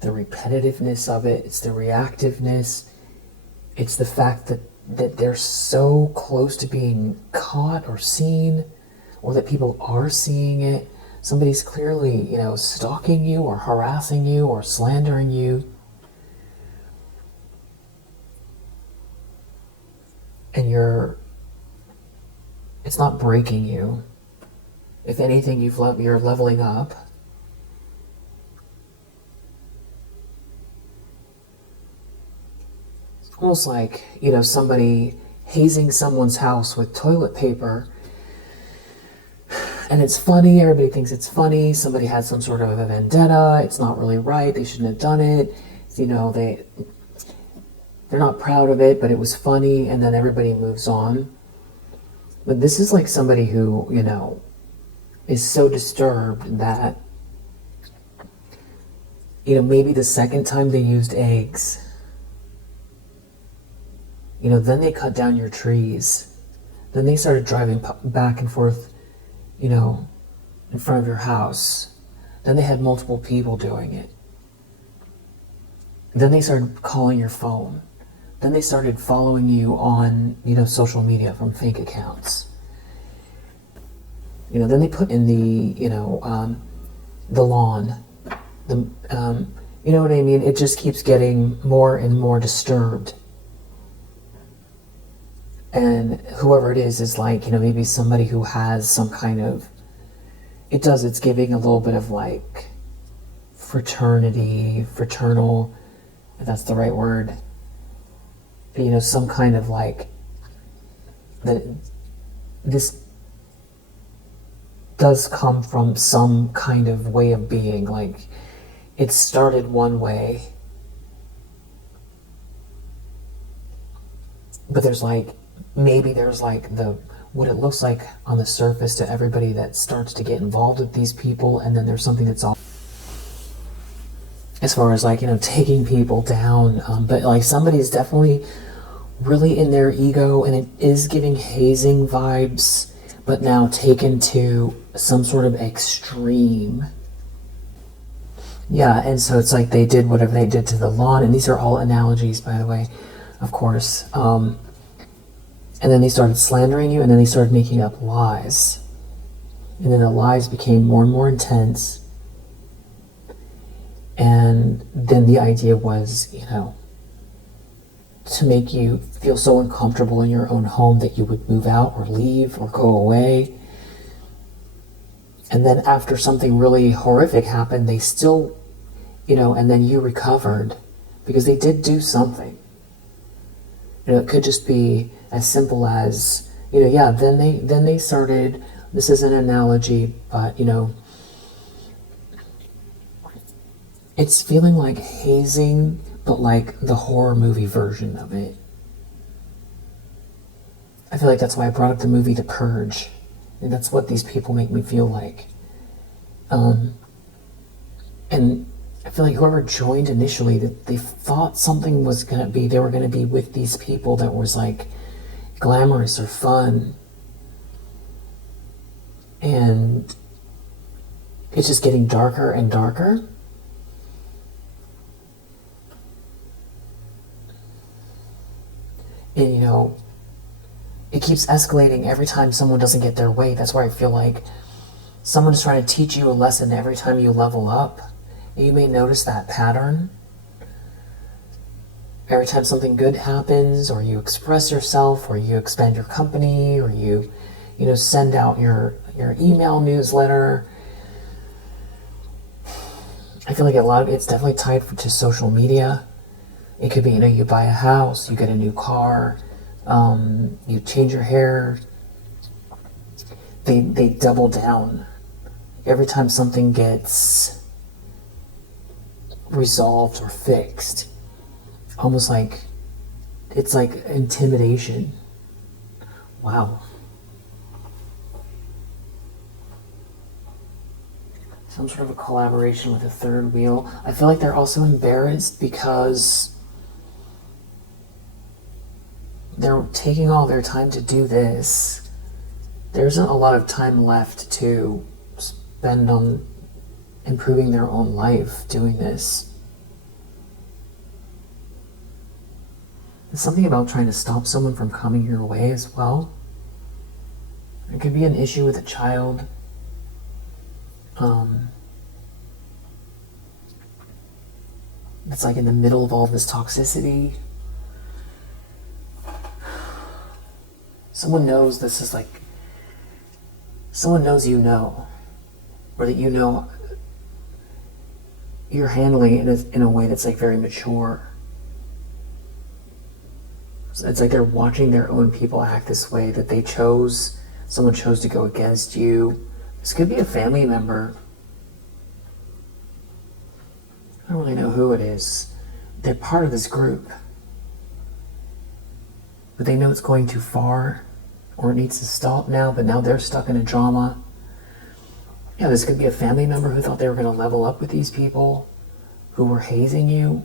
the repetitiveness of it, it's the reactiveness, it's the fact that they're so close to being caught or seen, or that people are seeing it. Somebody's clearly, stalking you or harassing you or slandering you. And it's not breaking you. If anything, you're leveling up. Almost like, somebody hazing someone's house with toilet paper, and it's funny, everybody thinks it's funny, somebody had some sort of a vendetta, it's not really right, they shouldn't have done it, they're not proud of it, but it was funny, and then everybody moves on. But this is like somebody who, is so disturbed that, maybe the second time they used eggs, then they cut down your trees. Then they started driving back and forth, in front of your house. Then they had multiple people doing it. Then they started calling your phone. Then they started following you on, social media from fake accounts. Then they put in the lawn. You know what I mean? It just keeps getting more and more disturbed. And whoever it is like, maybe somebody who has some kind of, it's giving a little bit of like fraternal, if that's the right word. But, some kind of like, that this does come from some kind of way of being. Like, it started one way, but maybe there's like what it looks like on the surface to everybody that starts to get involved with these people, and then there's something that's all. as far as like, taking people down. But like somebody's definitely really in their ego, and it is giving hazing vibes, but now taken to some sort of extreme. Yeah, and so it's like they did whatever they did to the lawn, and these are all analogies, by the way, of course. And then they started slandering you, and then they started making up lies. And then the lies became more and more intense. And then the idea was, to make you feel so uncomfortable in your own home that you would move out or leave or go away. And then after something really horrific happened, they still, and then you recovered because they did do something. It could just be as simple as, then they started, this is an analogy, but, it's feeling like hazing, but like the horror movie version of it. I feel like that's why I brought up the movie The Purge. And that's what these people make me feel like. And I feel like whoever joined initially, that they thought something was going to be, they were going to be with these people that was like glamorous or fun. And it's just getting darker and darker. And it keeps escalating every time someone doesn't get their way. That's why I feel like someone's trying to teach you a lesson every time you level up. And you may notice that pattern. Every time something good happens, or you express yourself, or you expand your company, or you send out your email newsletter. I feel like a lot of it's definitely tied to social media. It could be, you buy a house, you get a new car, you change your hair. They double down. Every time something gets resolved or fixed, almost like, it's like intimidation. Wow. Some sort of a collaboration with a third wheel. I feel like they're also embarrassed because they're taking all their time to do this. There isn't a lot of time left to spend on improving their own life doing this. There's something about trying to stop someone from coming your way as well. There could be an issue with a child. It's like in the middle of all this toxicity. Someone knows this is like, someone knows or that you're handling it in a way that's like very mature. So it's like they're watching their own people act this way, that someone chose to go against you. This could be a family member. I don't really know who it is. They're part of this group. But they know it's going too far, or it needs to stop now, but now they're stuck in a drama. Yeah, this could be a family member who thought they were going to level up with these people who were hazing you.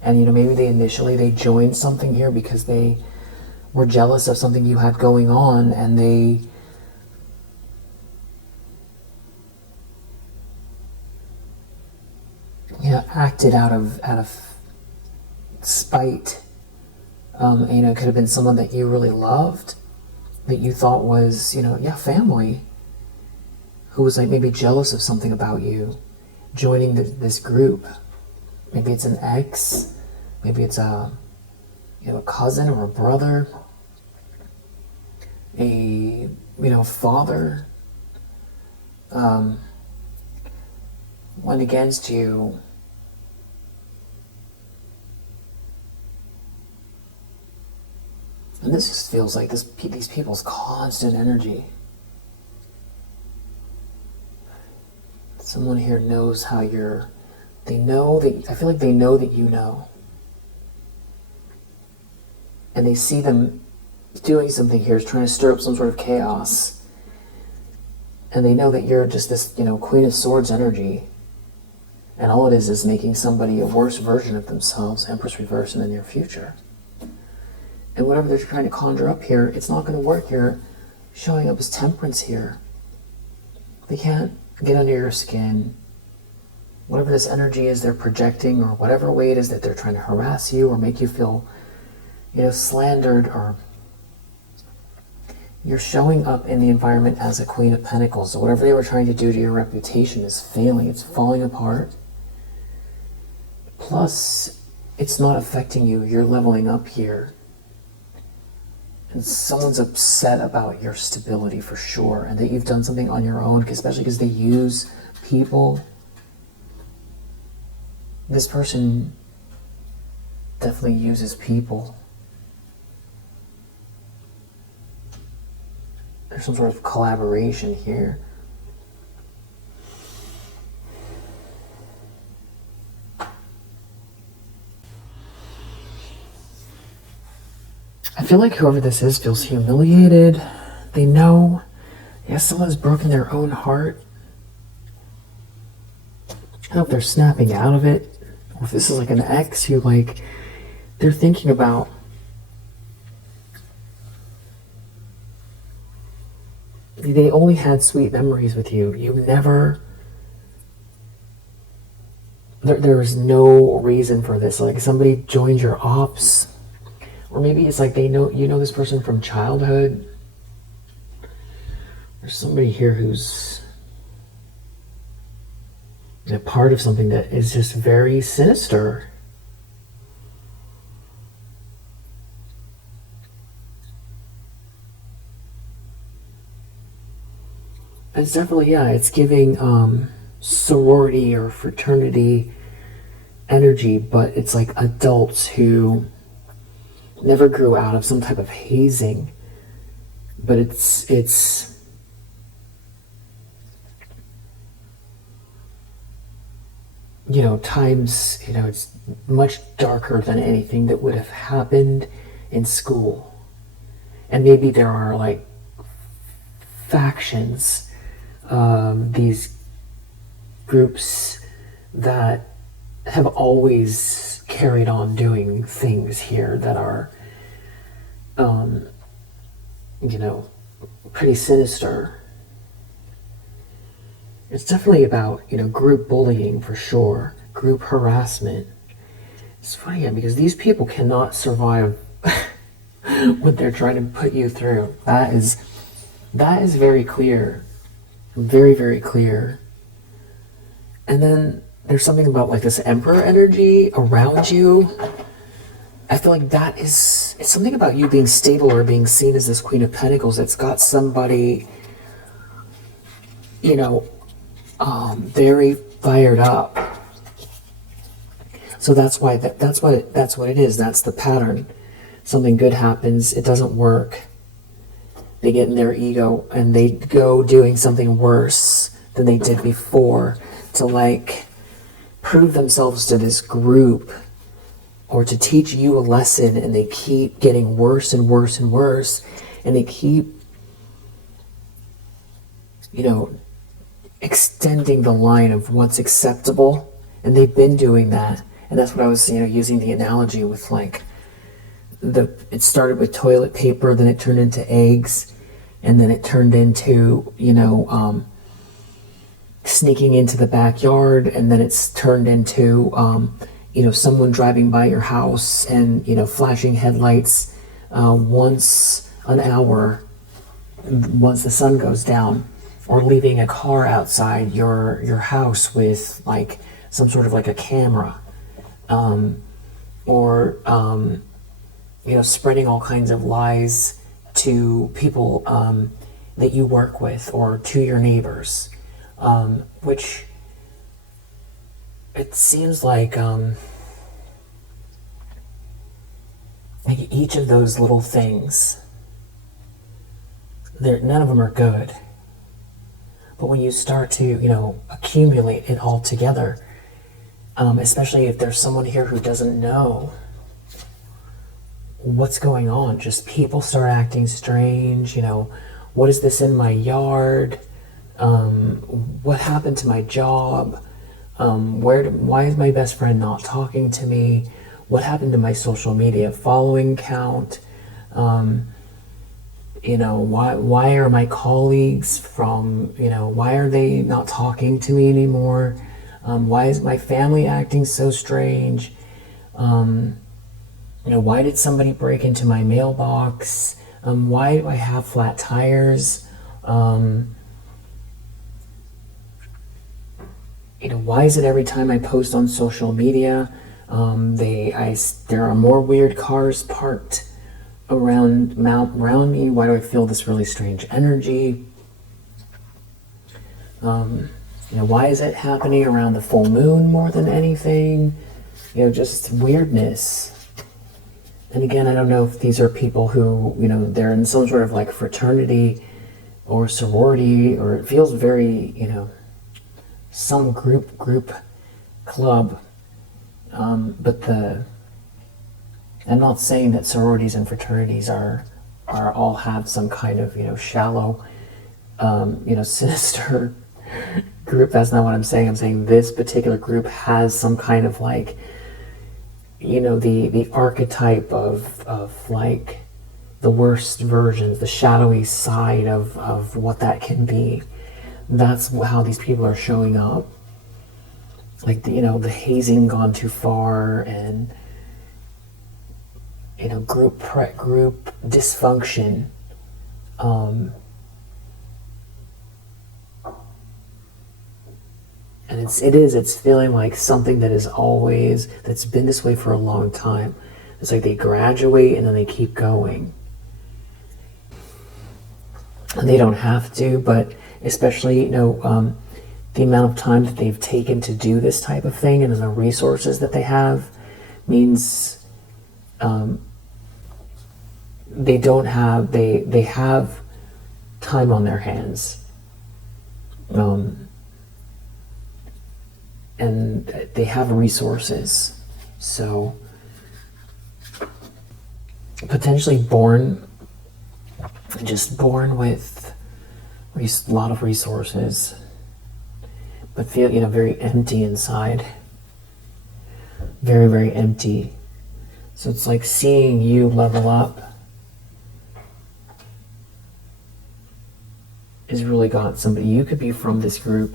And maybe they joined something here because they were jealous of something you had going on, and they acted out of spite. It could have been someone that you really loved, that you thought was, family, who was like maybe jealous of something about you, joining this group. Maybe it's an ex, maybe it's a cousin or a brother, a father, went against you. And this just feels like these people's constant energy. Someone here knows how I feel like they know that you know. And they see them doing something here, trying to stir up some sort of chaos. And they know that you're just this, Queen of Swords energy. And all it is making somebody a worse version of themselves, Empress reverse, in the near future. And whatever they're trying to conjure up here, it's not going to work. You're showing up as temperance here. They can't get under your skin. Whatever this energy is they're projecting, or whatever way it is that they're trying to harass you or make you feel, slandered, or you're showing up in the environment as a Queen of Pentacles. So whatever they were trying to do to your reputation is failing. It's falling apart. Plus, it's not affecting you. You're leveling up here. And someone's upset about your stability for sure, and that you've done something on your own, especially because they use people. This person definitely uses people. There's some sort of collaboration here. I feel like whoever this is feels humiliated. They know, yes, someone's broken their own heart. I don't know if they're snapping out of it, or if this is like an ex who, like, they're thinking about they only had sweet memories with you. You never, there was no reason for this. Like, somebody joined your ops, or maybe it's like they know, you know this person from childhood. There's somebody here who's a part of something that is just very sinister. It's definitely, yeah, it's giving sorority or fraternity energy, but it's like adults who never grew out of some type of hazing. But it's times, it's much darker than anything that would have happened in school. And maybe there are like factions, these groups that have always carried on doing things here that are, pretty sinister. It's definitely about, group bullying for sure, group harassment. It's funny, yeah, because these people cannot survive what they're trying to put you through. That is very clear. Very, very clear. And then there's something about like this Emperor energy around you. I feel like it's something about you being stable or being seen as this Queen of Pentacles that's got somebody, very fired up. So that's why that's what it is. That's the pattern. Something good happens, it doesn't work. They get in their ego and they go doing something worse than they did before to like prove themselves to this group or to teach you a lesson, and they keep getting worse and worse and worse, and they keep extending the line of what's acceptable, and they've been doing that. And that's what I was using the analogy with, like, it started with toilet paper, then it turned into eggs, and then it turned into sneaking into the backyard, and then it's turned into someone driving by your house and flashing headlights once an hour once the sun goes down, or leaving a car outside your house with like some sort of like a camera, or spreading all kinds of lies to people that you work with or to your neighbors, which it seems like each of those little things, none of them are good. But when you start to, accumulate it all together, especially if there's someone here who doesn't know what's going on, just people start acting strange, what is this in my yard? What happened to my job? Why is my best friend not talking to me? What happened to my social media following count? Why are my colleagues why are they not talking to me anymore? Why is my family acting so strange? Why did somebody break into my mailbox? Why do I have flat tires? Why is it every time I post on social media, there are more weird cars parked around me? Why do I feel this really strange energy? Why is it happening around the full moon more than anything? Just weirdness. And again, I don't know if these are people who, they're in some sort of like fraternity or sorority, or it feels very, some group club. But I'm not saying that sororities and fraternities are all have some kind of, shallow, sinister group. That's not what I'm saying. I'm saying this particular group has some kind of like, the archetype of like the worst versions, the shadowy side of what that can be. That's how these people are showing up. Like, the hazing gone too far, and, group dysfunction. And it's feeling like something that's been this way for a long time. It's like they graduate and then they keep going. And they don't have to, but especially, the amount of time that they've taken to do this type of thing and the resources that they have means they have time on their hands. And they have resources. So potentially born with a lot of resources, but feel, very empty inside. Very, very empty. So it's like seeing you level up has really got somebody. You could be from this group.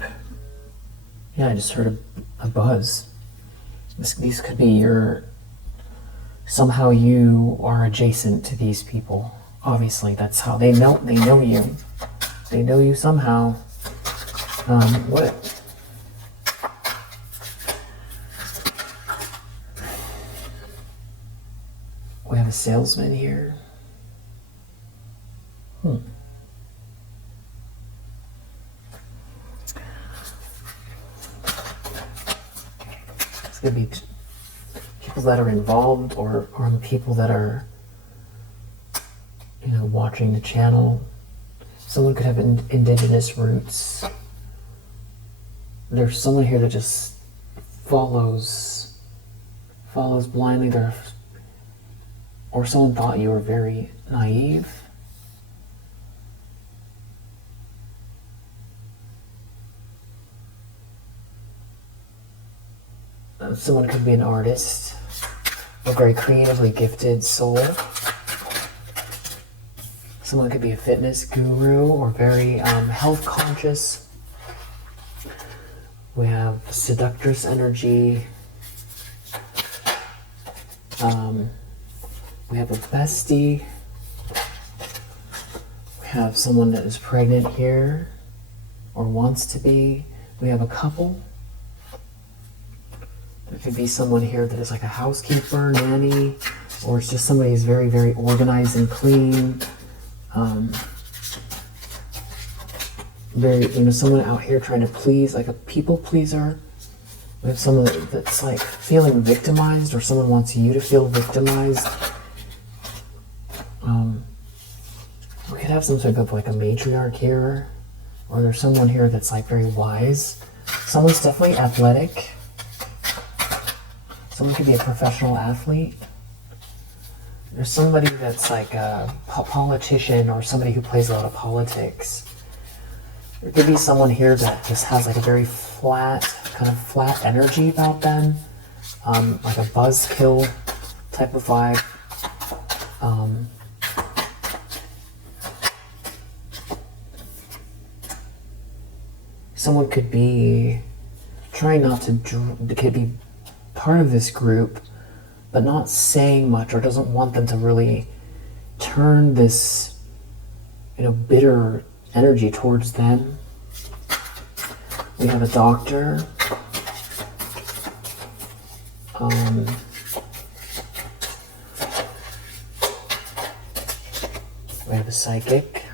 Yeah, I just heard a buzz. These could be somehow you are adjacent to these people. Obviously, that's how they know you. They know you somehow. What? We have a salesman here. It's going to be people that are involved or people that are, watching the channel. Someone could have indigenous roots. There's someone here that just follows blindly. Or someone thought you were very naive. Someone could be an artist, a very creatively gifted soul. Someone could be a fitness guru or very health conscious. We have seductress energy. We have a bestie. We have someone that is pregnant here or wants to be. We have a couple. There could be someone here that is like a housekeeper, nanny, or it's just somebody who's very, very organized and clean. Someone out here trying to please, like a people pleaser. We have someone that's like feeling victimized, or someone wants you to feel victimized. We could have some sort of like a matriarch here, or there's someone here that's like very wise. Someone's definitely athletic. Someone could be a professional athlete. There's somebody that's like a politician or somebody who plays a lot of politics. There could be someone here that just has like a very flat, kind of flat energy about them, like a buzzkill type of vibe. Someone could be trying not to, could be part of this group, but not saying much, or doesn't want them to really turn this, bitter energy towards them. We have a doctor. We have a psychic.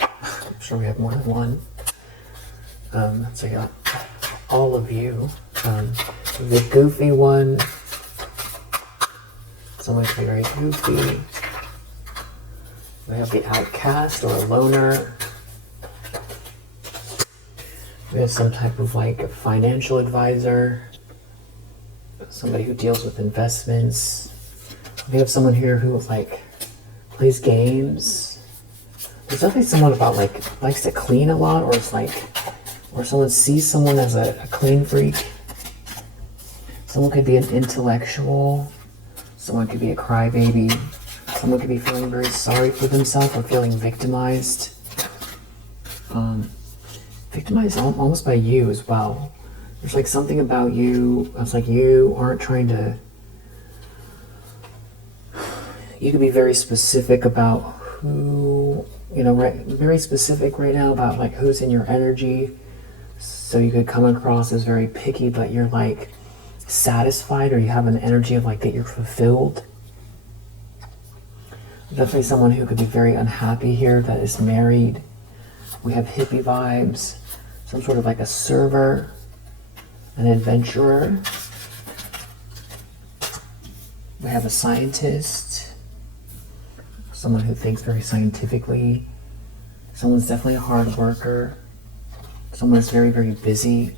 I'm sure we have more than one. So I got all of you. The goofy one. Someone can be very goofy. We have the outcast or a loner. We have some type of like a financial advisor. Somebody who deals with investments. We have someone here who like plays games. There's definitely someone about like likes to clean a lot, or it's like, or someone sees someone as a clean freak. Someone could be an intellectual. Someone could be a crybaby. Someone could be feeling very sorry for themselves or feeling victimized. Victimized almost by you as well. There's like something about you. It's like you aren't trying to. You could be very specific about who, right? Very specific right now about like who's in your energy. So you could come across as very picky, but you're like satisfied, or you have an energy of like that you're fulfilled. Definitely someone who could be very unhappy here that is married. We have hippie vibes, some sort of like a server, an adventurer. We have a scientist, someone who thinks very scientifically. Someone's definitely a hard worker. Someone that's very, very busy.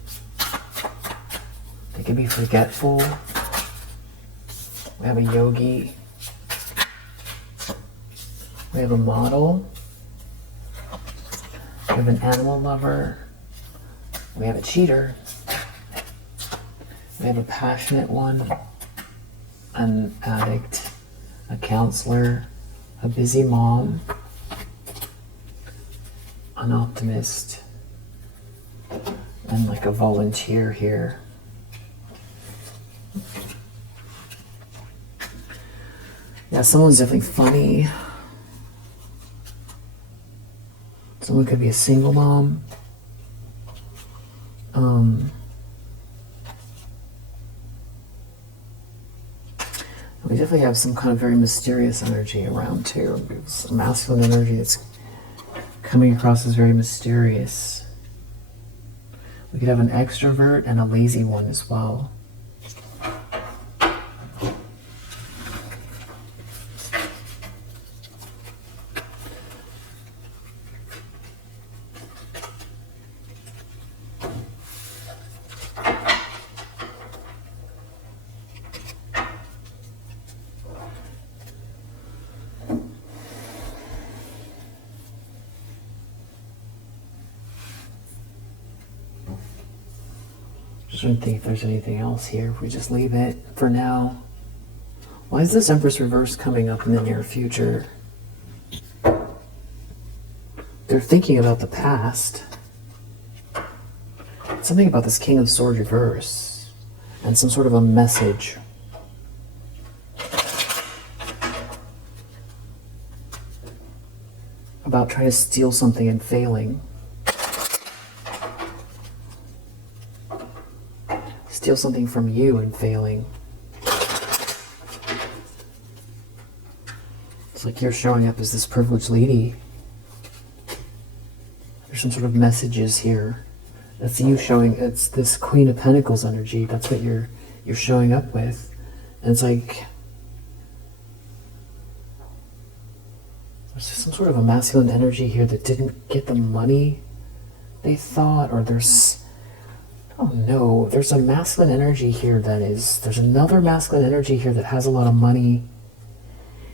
They could be forgetful. We have a yogi. We have a model. We have an animal lover. We have a cheater. We have a passionate one. An addict. A counselor. A busy mom. An optimist. And like a volunteer here. Yeah, someone's definitely funny. Someone could be a single mom. We definitely have some kind of very mysterious energy around too. It's a masculine energy that's coming across as very mysterious. We could have an extrovert and a lazy one as well. I don't think if there's anything else here. If we just leave it for now. Why is this Empress reverse coming up in the near future? They're thinking about the past. Something about this King of Swords reverse. And some sort of a message. About trying to steal something and failing. Steal something from you and failing. It's like you're showing up as this privileged lady. There's some sort of messages here. That's you showing, it's this Queen of Pentacles energy. That's what you're showing up with. And it's like there's some sort of a masculine energy here that didn't get the money they thought, or there's, oh no, there's a masculine energy here there's another masculine energy here that has a lot of money.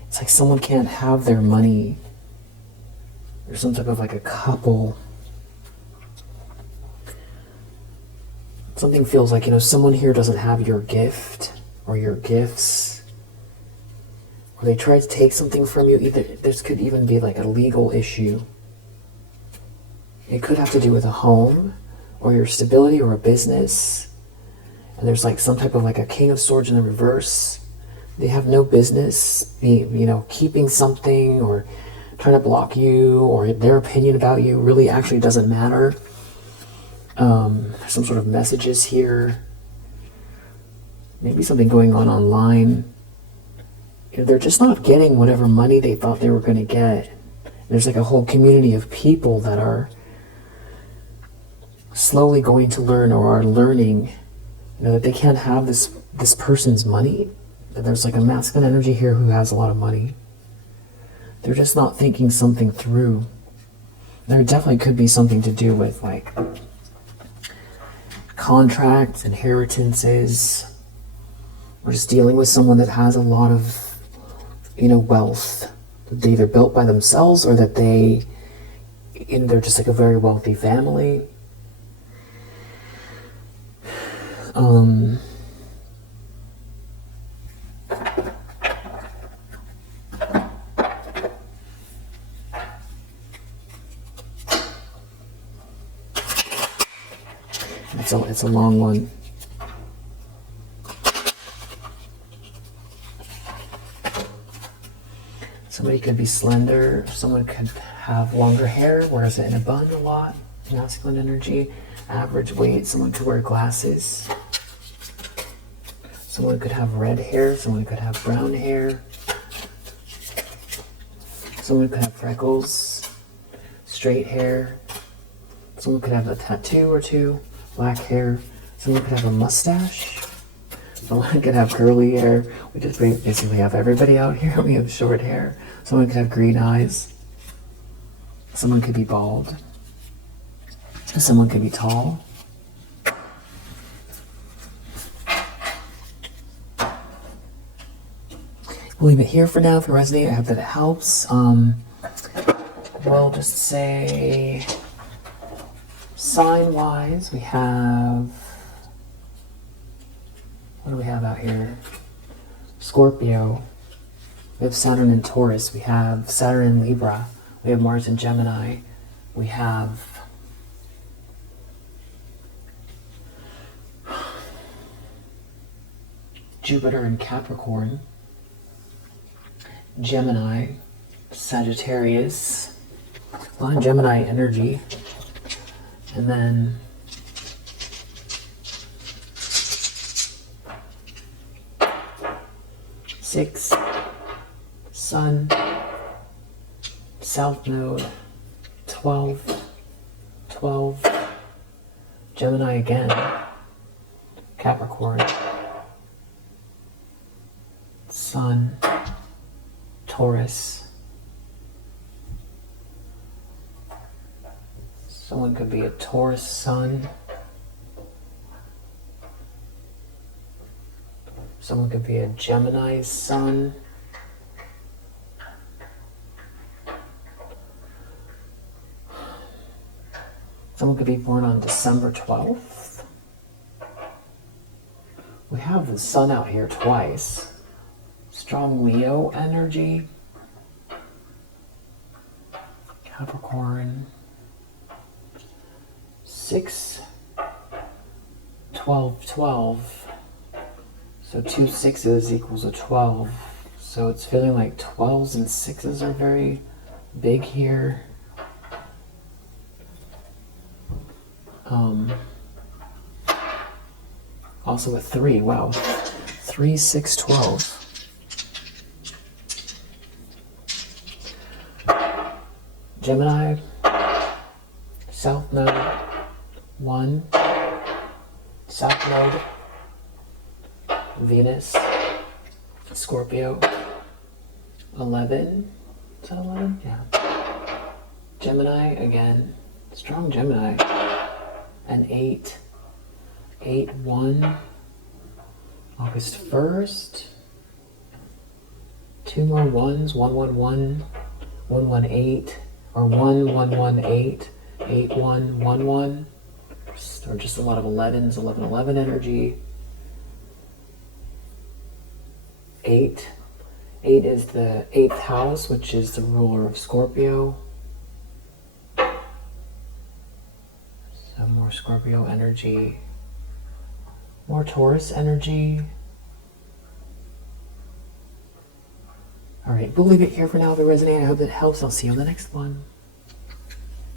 It's like someone can't have their money. There's some type of like a couple Something feels like, someone here doesn't have your gift or your gifts, or they try to take something from you. Either this could even be like a legal issue. It could have to do with a home or your stability or a business. And there's like some type of like a King of Swords in the reverse. They have no business, keeping something or trying to block you, or their opinion about you really actually doesn't matter. Some sort of messages here. Maybe something going on online. They're just not getting whatever money they thought they were going to get. There's like a whole community of people that are slowly going to learn or are learning, that they can't have this person's money. That there's like a masculine energy here who has a lot of money. They're just not thinking something through. There definitely could be something to do with like contracts, inheritances, or just dealing with someone that has a lot of, wealth. They either built by themselves or that they're just like a very wealthy family. It's a long one. Somebody could be slender, someone could have longer hair, wears it in a bun a lot, masculine energy, average weight, someone could wear glasses. Someone could have red hair, someone could have brown hair. Someone could have freckles, straight hair. Someone could have a tattoo or two, black hair. Someone could have a mustache. Someone could have curly hair. We just basically have everybody out here. We have short hair. Someone could have green eyes. Someone could be bald. Someone could be tall. We'll leave it here for now. If you resonate, I hope that it helps. We'll just say sign-wise, we have, what do we have out here? Scorpio. We have Saturn in Taurus. We have Saturn in Libra. We have Mars in Gemini. We have Jupiter in Capricorn. Gemini, Sagittarius, a lot of Gemini energy, and then six, Sun, South Node, 12, Gemini again, Capricorn, Sun, Taurus. Someone could be a Taurus sun. Someone could be a Gemini sun. Someone could be born on December 12th. We have the sun out here twice. Strong Leo energy. Capricorn. 6, 12, 12. So 2 6s equals a 12. So it's feeling like 12s and 6s are very big here. Also a 3, wow. 3, 6, 12. Gemini, South Node, 1, South Node, Venus, Scorpio, 11, is that 11? Yeah. Gemini again, strong Gemini, and 8, 8, 1, August 1st, 2 more 1s, 1, 1, 1, 1, 1, 8, or 1, 1, 1, 8, 8, 1, 1, 1. Or just a lot of 11s, 11 energy. 8. 8 is the 8th house, which is the ruler of Scorpio. So more Scorpio energy. More Taurus energy. Alright, we'll leave it here for now. If it resonated, I hope that helps. I'll see you on the next one.